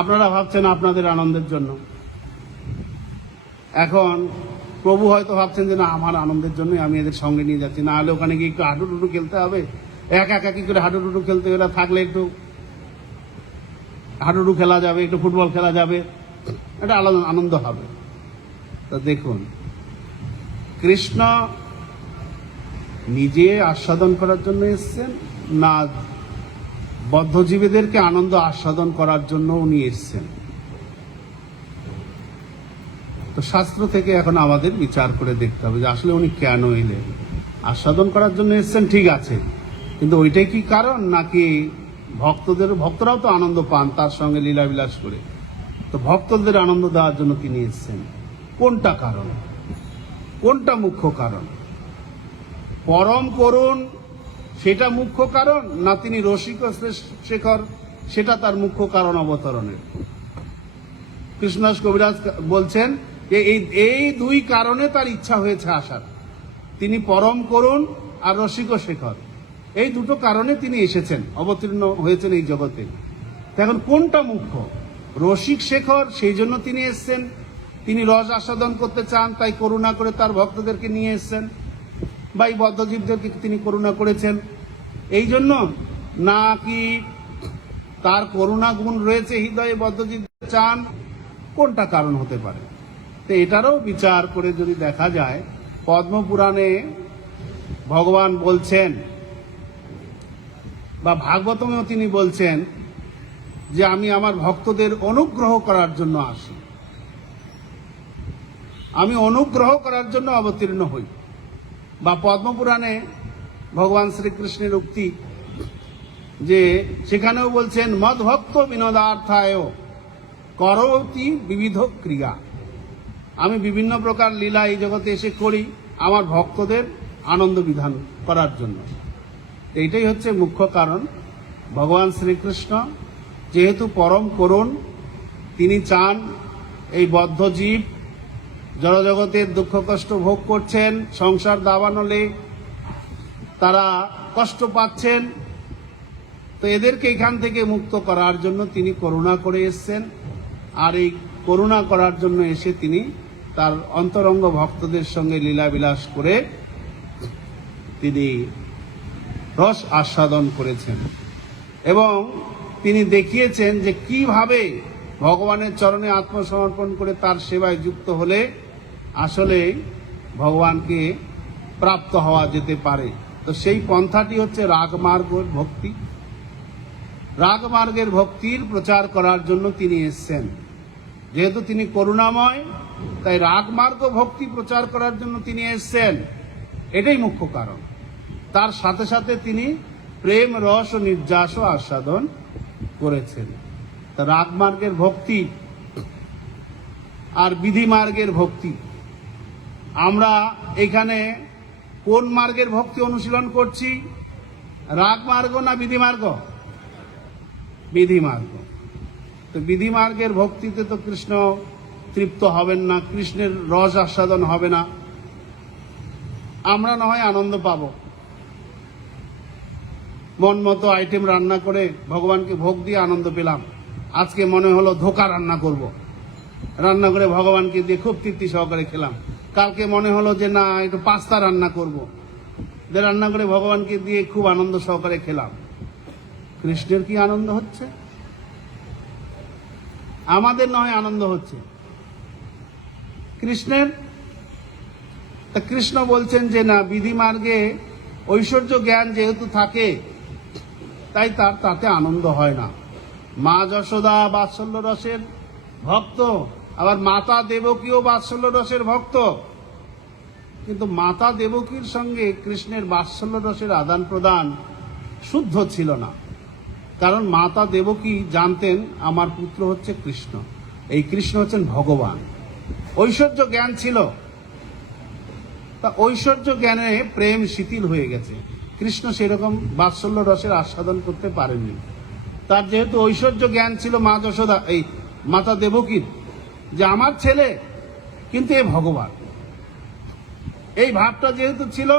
আপনারা ভাবছেন আপনাদের আনন্দের জন্য, এখন প্রভু হয়তো ভাবছেন যে না, আমার আনন্দের জন্যই আমি এদের সঙ্গে নিয়ে যাচ্ছি, না হলে ওখানে গিয়ে একটু হাডুডুডু খেলতে হবে, একা কি করে হাডুডুডু খেলতে, এরা থাকলে একটু হাডুডু খেলা যাবে, একটু ফুটবল খেলা যাবে, একটা আলাদা আনন্দ হবে। তা দেখুন, কৃষ্ণ নিজে আস্বাদন করার জন্য এসেছেন, না বদ্ধজীবীদেরকে আনন্দ আস্বাদন করার জন্য উনি এসেছেন? তো শাস্ত্র থেকে এখন আমাদের বিচার করে দেখতে হবে যে আসলে উনি কেন এলেন। আস্বাদন করার জন্য এসেছেন, ঠিক আছে, কিন্তু ওইটাই কি কারণ, নাকি ভক্তরাও তো আনন্দ পান তার সঙ্গে লীলাবিলাস করে, তো ভক্তদের আনন্দ দেওয়ার জন্য তিনি এসেছেন? কোনটা কারণ, কোনটা মুখ্য কারণ? পরম করুণ সেটা মুখ্য কারণ, না তিনি রসিক শেখর সেটা তার মুখ্য কারণ অবতরণের? কৃষ্ণদাস কবিরাজ বলছেন যে এই দুই কারণে তার ইচ্ছা হয়েছে আসার। তিনি পরম করুণ আর রসিক শেখর, এই দুটো কারণে তিনি এসেছেন, অবতীর্ণ হয়েছেন এই জগতে। এখন কোনটা মুখ্য? রসিক শেখর, সেই জন্য তিনি এসেছেন, তিনি রস আস্বাদন করতে চান, তাই করুণা করে তার ভক্তদেরকে নিয়ে এসেছেন, বা এই বদ্ধজীবদেরকে তিনি করুণা করেছেন এই জন্য, নাকি তার করুণা গুণ রয়েছে হৃদয়ে, বদ্ধজীব চান? কোনটা কারণ হতে পারে? তো এটারও বিচার করে যদি দেখা যায়, পদ্মপুরাণে ভগবান বলছেন, বা ভাগবতমেও তিনি বলছেন যে আমি আমার ভক্তদের অনুগ্রহ করার জন্য আসি, আমি অনুগ্রহ করার জন্য অবতীর্ণ হই। বা পদ্মপুরাণে ভগবান শ্রীকৃষ্ণের উক্তি, যে সেখানেও বলছেন মদ্ভক্ত বিনোদার্থায় করতি বিবিধ ক্রিয়া, আমি বিভিন্ন প্রকার লীলা এই জগতে এসে করি আমার ভক্তদের আনন্দ বিধান করার জন্য। এইটাই হচ্ছে মুখ্য কারণ। ভগবান শ্রীকৃষ্ণ যেহেতু পরম করুণ, তিনি চান এই বদ্ধজীব জড়জগতের দুঃখ কষ্ট ভোগ করছেন, সংসার দাবানলে তারা কষ্ট পাচ্ছেন, তো এদেরকে এখান থেকে মুক্ত করার জন্য তিনি করুণা করে এসেছেন। আর এই করুণা করার জন্য এসে তিনি তার অন্তরঙ্গ ভক্তদের সঙ্গে লীলাবিলাস করে তিনি রস আস্বাদন করেছেন, এবং তিনি দেখিয়েছেন যে কিভাবে ভগবানের চরণে আত্মসমর্পণ করে তার সেবায় যুক্ত হলে আসলে ভগবানকে প্রাপ্ত হওয়া যেতে পারে। তো সেই পন্থাটি হচ্ছে রাগমার্গের ভক্তি। রাগমার্গের ভক্তির প্রচার করার জন্য তিনি এসেছেন। যেহেতু তিনি করুণাময়, তাই রাগমার্গ ভক্তি প্রচার করার জন্য তিনি এসেছেন, এটাই মুখ্য কারণ। তার সাথে সাথে তিনি প্রেম রস ও নির্যাস আস্বাদন করেছেন। তা রাগমার্গের ভক্তি আর বিধি মার্গের ভক্তি, আমরা এখানে কোন মার্গের ভক্তি অনুশীলন করছি? রাগমার্গ না বিধি মার্গ? বিধি মার্গ। তো বিধি মার্গের ভক্তিতে তো কৃষ্ণ তৃপ্ত হবেন না, কৃষ্ণের রস আস্বাদন হবে না। আমরা না হয় আনন্দ পাব, মন মতো আইটেম রান্না করে ভগবানকে ভোগ দিয়ে আনন্দ পেলাম। আজকে মনে হলো ধোকা রান্না করব, রান্না করে ভগবানকে দিয়ে খুব তৃপ্তি সহকারে খেলাম। কালকে মনে হলো যে না, একটু পাস্তা রান্না করব, রান্না করে ভগবানকে দিয়ে খুব আনন্দ সহকারে খেলাম। কৃষ্ণের কি আনন্দ হচ্ছে? আমাদের নয় আনন্দ হচ্ছে। কৃষ্ণের। তা কৃষ্ণ বলছেন যে না, বিধি মার্গে ঐশ্বর্য জ্ঞান যেহেতু থাকে তাই তার তাতে আনন্দ হয় না। মা যশোদা বাৎসল্য রসের ভক্ত, আবার মাতা দেবকীও বাৎসল্য রসের ভক্ত, কিন্তু মাতা দেবকীর সঙ্গে কৃষ্ণের বাৎসল্য রসের আদান প্রদান শুদ্ধ ছিল না। কারণ মাতা দেবকী জানতেন আমার পুত্র হচ্ছে কৃষ্ণ, এই কৃষ্ণ হচ্ছেন ভগবান। ঐশ্বর্য জ্ঞান ছিল, তা ঐশ্বর্য জ্ঞানে প্রেম শিথিল হয়ে গেছে। কৃষ্ণ সেরকম বাৎসল্য রসের আস্বাদন করতে পারেননি। তার যেহেতু ঐশ্বর্য জ্ঞান ছিল মা যশোদা, এই মাতা দেবকীর, যে আমার ছেলে কিন্তু এ ভগবান, এই ভাবটা যেহেতু ছিল,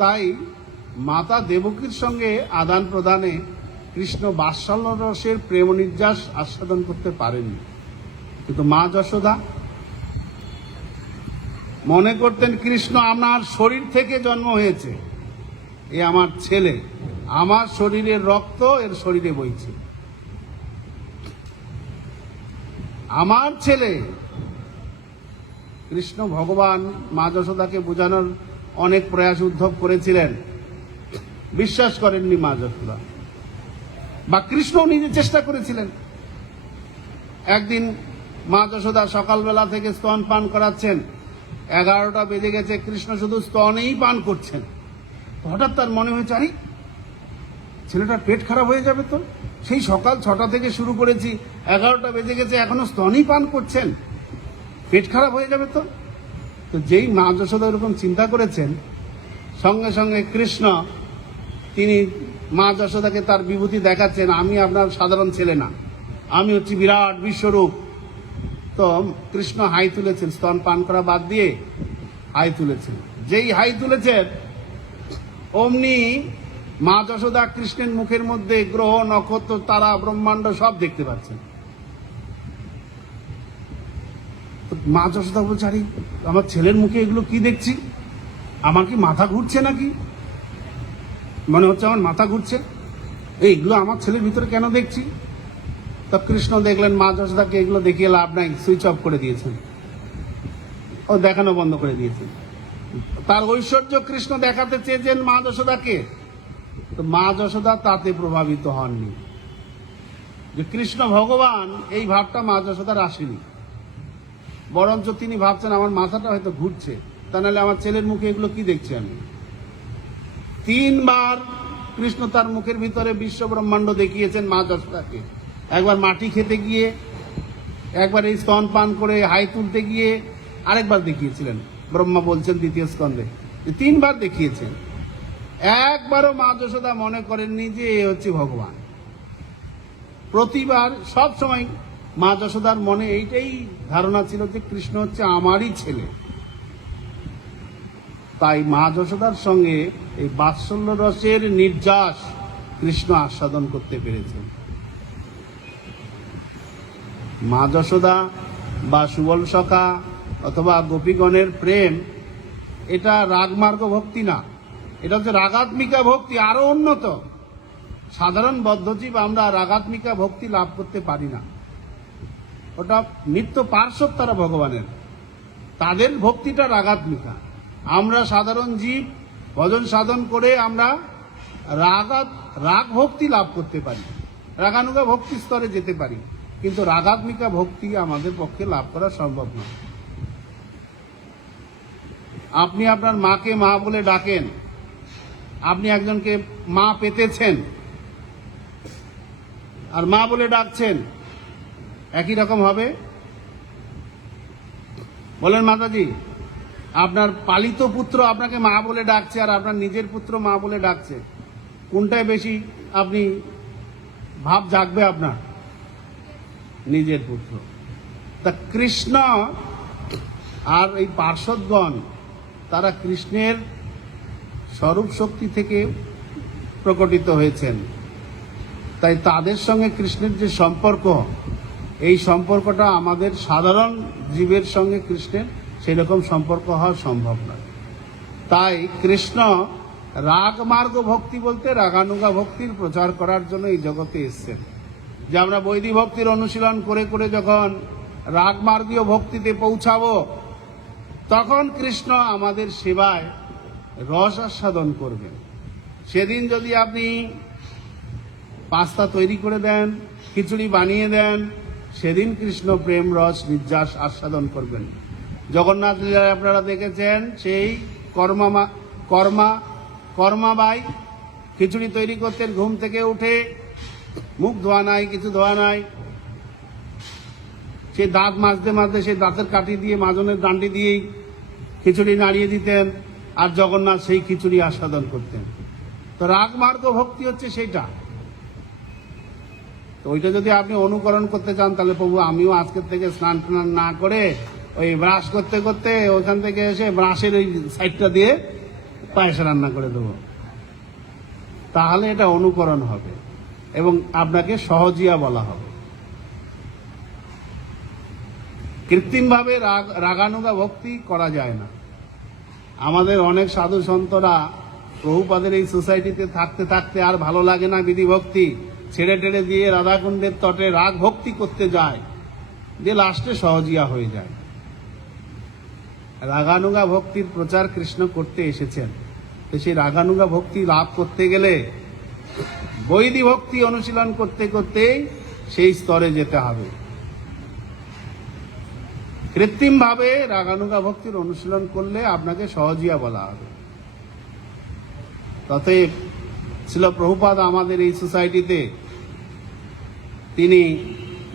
তাই মাতা দেবকীর সঙ্গে আদান প্রদানে কৃষ্ণ বাৎসল্য রসের প্রেম নির্যাস আস্বাদন করতে পারেননি। কিন্তু মা যশোদা মনে করতেন কৃষ্ণ আমার শরীর থেকে জন্ম হয়েছে, এ আমার ছেলে, আমার শরীরের রক্ত এর শরীরে বইছে, আমার ছেলে। কৃষ্ণ ভগবান মা যশোদাকে বোঝানোর অনেক প্রয়াস উদ্ধব করেছিলেন, বিশ্বাস করেননি মা যশোদা, বা কৃষ্ণ নিজে চেষ্টা করেছিলেন। একদিন মা যশোদা সকালবেলা থেকে স্তন পান করাচ্ছেন, 11টা বেজে গেছে, কৃষ্ণ শুধু স্তনেই পান করছেন। হঠাৎ তার মনে হয়েছে, আরে ছেলেটার পেট খারাপ হয়ে যাবে তো, সেই সকাল 6টা থেকে শুরু করেছি, 11টা বেজে গেছে, এখনো স্তনই পান করছেন, পেট খারাপ হয়ে যাবে তো। তো যেই মা যশোদা এরকম চিন্তা করেছেন, সঙ্গে সঙ্গে কৃষ্ণ তিনি মা যশোদাকে তার বিভূতি দেখাচ্ছেন, আমি আপনার সাধারণ ছেলে না, আমি হচ্ছি বিরাট বিশ্বরূপ। তো কৃষ্ণ হাই তুলেছেন, স্তন পান করা বাদ দিয়ে হাই তুলেছেন। যেই হাই তুলেছেন অমনি মা যশোদা কৃষ্ণের মুখের মধ্যে গ্রহ নক্ষত্র তারা ব্রহ্মাণ্ড সব দেখতে পাচ্ছেন। মা যশোদা বলছে, আরে আমার ছেলের মুখে এগুলো কি দেখছি, আমার কি মাথা ঘুরছে নাকি, মনে হচ্ছে আমার মাথা ঘুরছে, এইগুলো আমার ছেলের ভিতরে কেন দেখছি। তো কৃষ্ণ দেখলেন মা যশোদাকে এগুলো দেখিয়ে লাভ নাই, সুইচ অফ করে দিয়েছেন, ও দেখানো বন্ধ করে দিয়েছেন। তার ঐশ্বর্য কৃষ্ণ দেখাতে চেয়েছেন মা যশোদাকে, তো মা যশোদা তাতে প্রভাবিত হননি। যে কৃষ্ণ ভগবান এই ভাবটা মা যশোদার আসেনি, বরঞ্চ তিনি ভাবছেন আমার মাথাটা হয়তো ঘুরছে, তা নাহলে আমার ছেলের মুখে এগুলো কি দেখছি আমি। 3বার কৃষ্ণ তার মুখের ভিতরে বিশ্ব ব্রহ্মাণ্ড দেখিয়েছেন মা যশোদাকে। একবার মাটি খেতে গিয়ে, একবার এই স্তন পান করে হাই তুলতে গিয়ে, আরেকবার দেখিয়েছিলেন, ব্রহ্মা বলছেন 2য় স্কন্ধে, 3বার দেখিয়েছেন। একবারও মা যশোদা মনে করেননি যে এ হচ্ছে ভগবান। প্রতিবার সব সময় মা যশোদার মনে এইটাই ধারণা ছিল যে কৃষ্ণ হচ্ছে আমারই ছেলে। তাই মা যশোদার সঙ্গে এই বাৎসল্য রসের নির্যাস কৃষ্ণ আস্বাদন করতে পেরেছেন। মা যশোদা বা সুবল সখা অথবা গোপীগণের প্রেম, এটা রাগমার্গ ভক্তি না, এটা হচ্ছে রাগাত্মিকা ভক্তি, আরো উন্নত। সাধারণ বদ্ধজীব আমরা রাগাত্মিকা ভক্তি লাভ করতে পারি না, ওটা নিত্য পার্শ্বদ তারা ভগবানের, তাদের ভক্তিটা রাগাত্মিকা। আমরা সাধারণ জীব ভজন সাধন করে আমরা রাগ ভক্তি লাভ করতে পারি, রাগানুগা ভক্তি স্তরে যেতে পারি, কিন্তু রাগাত্মিকা ভক্তি আমাদের পক্ষে লাভ করা সম্ভব নয়। আপনি আপনার মাকে মা বলে ডাকেন, আপনি একজনকে মা পেতেছেন আর মা বলে ডাকছেন, একই রকম হবে? বলেন মাতাজি, আপনার পালিত পুত্র আপনাকে মা বলে ডাকছে আর আপনার নিজের পুত্র মা বলে ডাকছে, কোনটায় বেশি আপনি ভাব জাগবে আপনার? নিজের পুত্র। তা কৃষ্ণ আর এই পার্শ্বদগণ তারা কৃষ্ণের স্বরূপ শক্তি থেকে প্রকটিত হয়েছেন, তাই তাদের সঙ্গে কৃষ্ণের যে সম্পর্ক, এই সম্পর্কটা আমাদের সাধারণ জীবের সঙ্গে কৃষ্ণের সেরকম সম্পর্ক হওয়া সম্ভব নয়। তাই কৃষ্ণ রাগমার্গ ভক্তি বলতে রাগানুগা ভক্তির প্রচার করার জন্য এই জগতে এসেছেন। যে আমরা বৈদিক ভক্তির অনুশীলন করে করে যখন রাগমার্গীয় ভক্তিতে পৌঁছাবো, তখন কৃষ্ণ আমাদের সেবায় রস আস্বাদন করবেন। সেদিন যদি আপনি পাস্তা তৈরি করে দেন, খিচুড়ি বানিয়ে দেন, সেদিন কৃষ্ণ প্রেম রস নির্যাস আস্বাদন করবেন। জগন্নাথ লীলায় আপনারা দেখেছেন, সেই কর্মাবাই খিচুড়ি তৈরি করতেন, ঘুম থেকে উঠে মুখ ধোয়া নাই, কিছু ধোয়া নাই, সেই দাঁত মাজতে মাজতে সেই দাঁতের কাঠি দিয়ে, মাজনের ডান্ডি দিয়েই খিচুড়ি নাড়িয়ে দিতেন, আর জগন্নাথ সেই খিচুড়ি আস্বাদন করতেন। তো রাগমার্গ ভক্তি হচ্ছে সেইটা। তো ওইটা যদি আপনি অনুকরণ করতে চান, তাহলে প্রভু আমিও আজকের থেকে স্নান টান না করে ওই ব্রাশ করতে করতে ওখান থেকে এসে ব্রাশের ওই সাইডটা দিয়ে পায়েস রান্না করে দেবো, তাহলে এটা অনুকরণ হবে এবং আপনাকে সহজিয়া বলা হবে। কৃত্রিমভাবে রাগানুগা ভক্তি করা যায় না। আমাদের অনেক সাধু সন্তরা প্রভুপাদের এই সোসাইটিতে থাকতে থাকতে আর ভালো লাগে না বিধি ভক্তি, ছেড়ে টেড়ে দিয়ে রাধাকুণ্ডের তটে রাগ ভক্তি করতে যায়, যে লাস্টে সহজিয়া হয়ে যায়। রাগানুগা ভক্তির প্রচার কৃষ্ণ করতে এসেছেন। তো সেই রাগানুগা ভক্তি লাভ করতে গেলে বৈদিক ভক্তি অনুশীলন করতে করতেই সেই স্তরে যেতে হবে। কৃত্রিমভাবে রাগানুগা ভক্তির অনুশীলন করলে আপনাকে সহজিয়া বলা হবে। অতএব ছিল প্রভুপাদ আমাদের এই সোসাইটিতে তিনি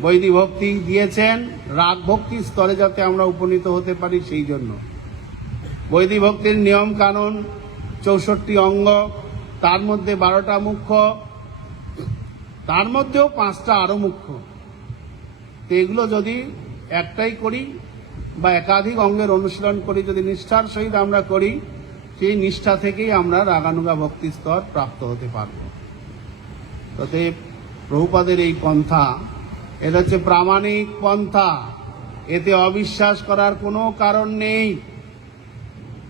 বৈদিক ভক্তি দিয়েছেন রাগ ভক্তির স্তরে যাতে আমরা উপনীত হতে পারি, সেই জন্য। বৈদিক ভক্তির নিয়ম কানুন 64 অঙ্গ, তার মধ্যে 12টা মুখ্য, তার মধ্যেও 5টা আরো মুখ্য। তো এগুলো যদি একটাই করি বা একাধিক অঙ্গের অনুশীলন করি, যদি নিষ্ঠার সহিত আমরা করি, সেই নিষ্ঠা থেকেই আমরা রাগানুগা ভক্তি স্তর প্রাপ্ত হতে পারব। অতএব প্রভুপাদের এই পন্থা, এটা হচ্ছে প্রামাণিক পন্থা, এতে অবিশ্বাস করার কোনো কারণ নেই।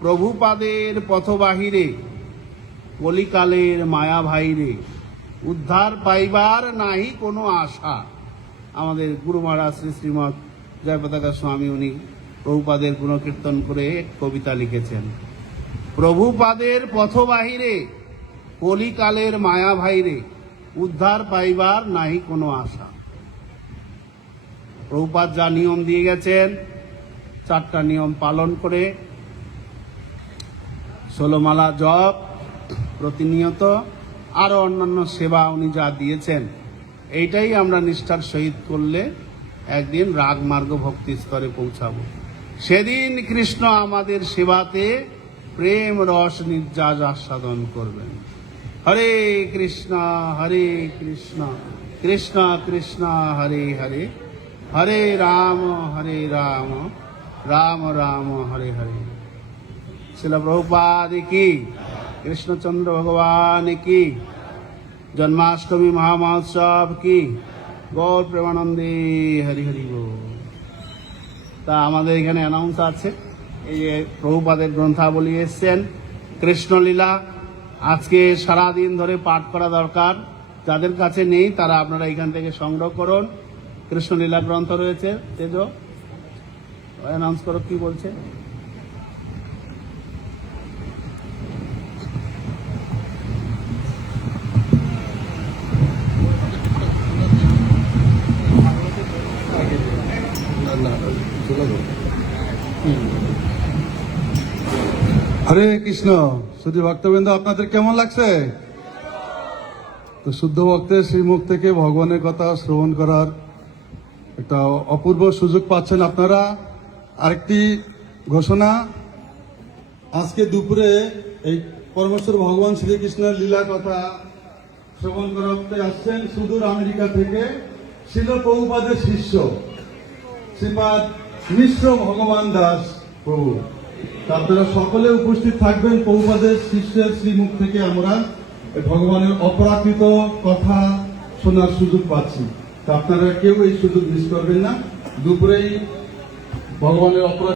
প্রভুপাদের পথ বাহিরে কলিকালের মায়া ভাইরে উদ্ধার পাইবার নাহি কোনো আশা। আমাদের গুরু মহারাজ শ্রী শ্রীমৎ জয়পতাকা স্বামী উনি প্রভুপাদের গুণকীর্তন করে কবিতা লিখেছেন, প্রভুপাদের পথ বাহিরে কলিকালের মায়া ভাইরে উদ্ধার পাইবার নাহি কোনো আশা। প্রভুপাদ যা নিয়ম দিয়ে গেছেন, 4টা নিয়ম পালন করে 16 মালা জপ প্রতিনিয়ত, আরো অন্যান্য সেবা উনি যা দিয়েছেন, এইটাই আমরা নিষ্ঠার সহিত করলে একদিন রাগমার্গ ভক্তি স্তরে পৌঁছাবো। সেদিন কৃষ্ণ আমাদের সেবাতে প্রেম রস নির্যাস আস্বাদন করবেন। হরে কৃষ্ণ কৃষ্ণ কৃষ্ণ হরে হরে, হরে রাম রাম রাম হরে হরে। শিল প্রভুপাদ কি, কৃষ্ণচন্দ্র ভগবান কি, জন্মাষ্টমী মহামহোৎসব কি, গৌর প্রেমানন্দে হরি হরি বল। তা আমাদের এখানে অ্যানাউন্স আছে, এই যে প্রভুপাদের গ্রন্থাবলী এসছেন, কৃষ্ণলীলা আজকে সারাদিন ধরে পাঠ করা দরকার। যাদের কাছে নেই তারা আপনারা এখান থেকে সংগ্রহ করুন। কৃষ্ণলীলা গ্রন্থ রয়েছে, তেজ অ্যানাউন্স করো কি বলছে। হরে কৃষ্ণ। শুধু ভক্তবৃন্দ, আপনাদের কেমন লাগছে? তো শুদ্ধ ভক্তের শ্রীমুখ থেকে ভগবানের কথা শ্রবণ করার একটা অপূর্ব সুযোগ পাচ্ছেন আপনারা। আরেকটি ঘোষণা, আজকে দুপুরে এই পরমেশ্বর ভগবান শ্রীকৃষ্ণের লীলা কথা শ্রবণ করাতে আসছেন সুদূর আমেরিকা থেকে শিল প্রভুপাদের শিষ্য শ্রীপাদ মিশ্র ভগবান দাস প্রভু। আপনারা সকলে উপস্থিত থাকবেন। প্রভুপাদের শিষ্যের শ্রীমুখ থেকে আমরা ভগবানের অপরাকৃত কথা শোনার সুযোগ পাচ্ছি। তা আপনারা কেউ এই সুযোগ মিস করবেন না। দুপুরেই ভগবানের অপরাধ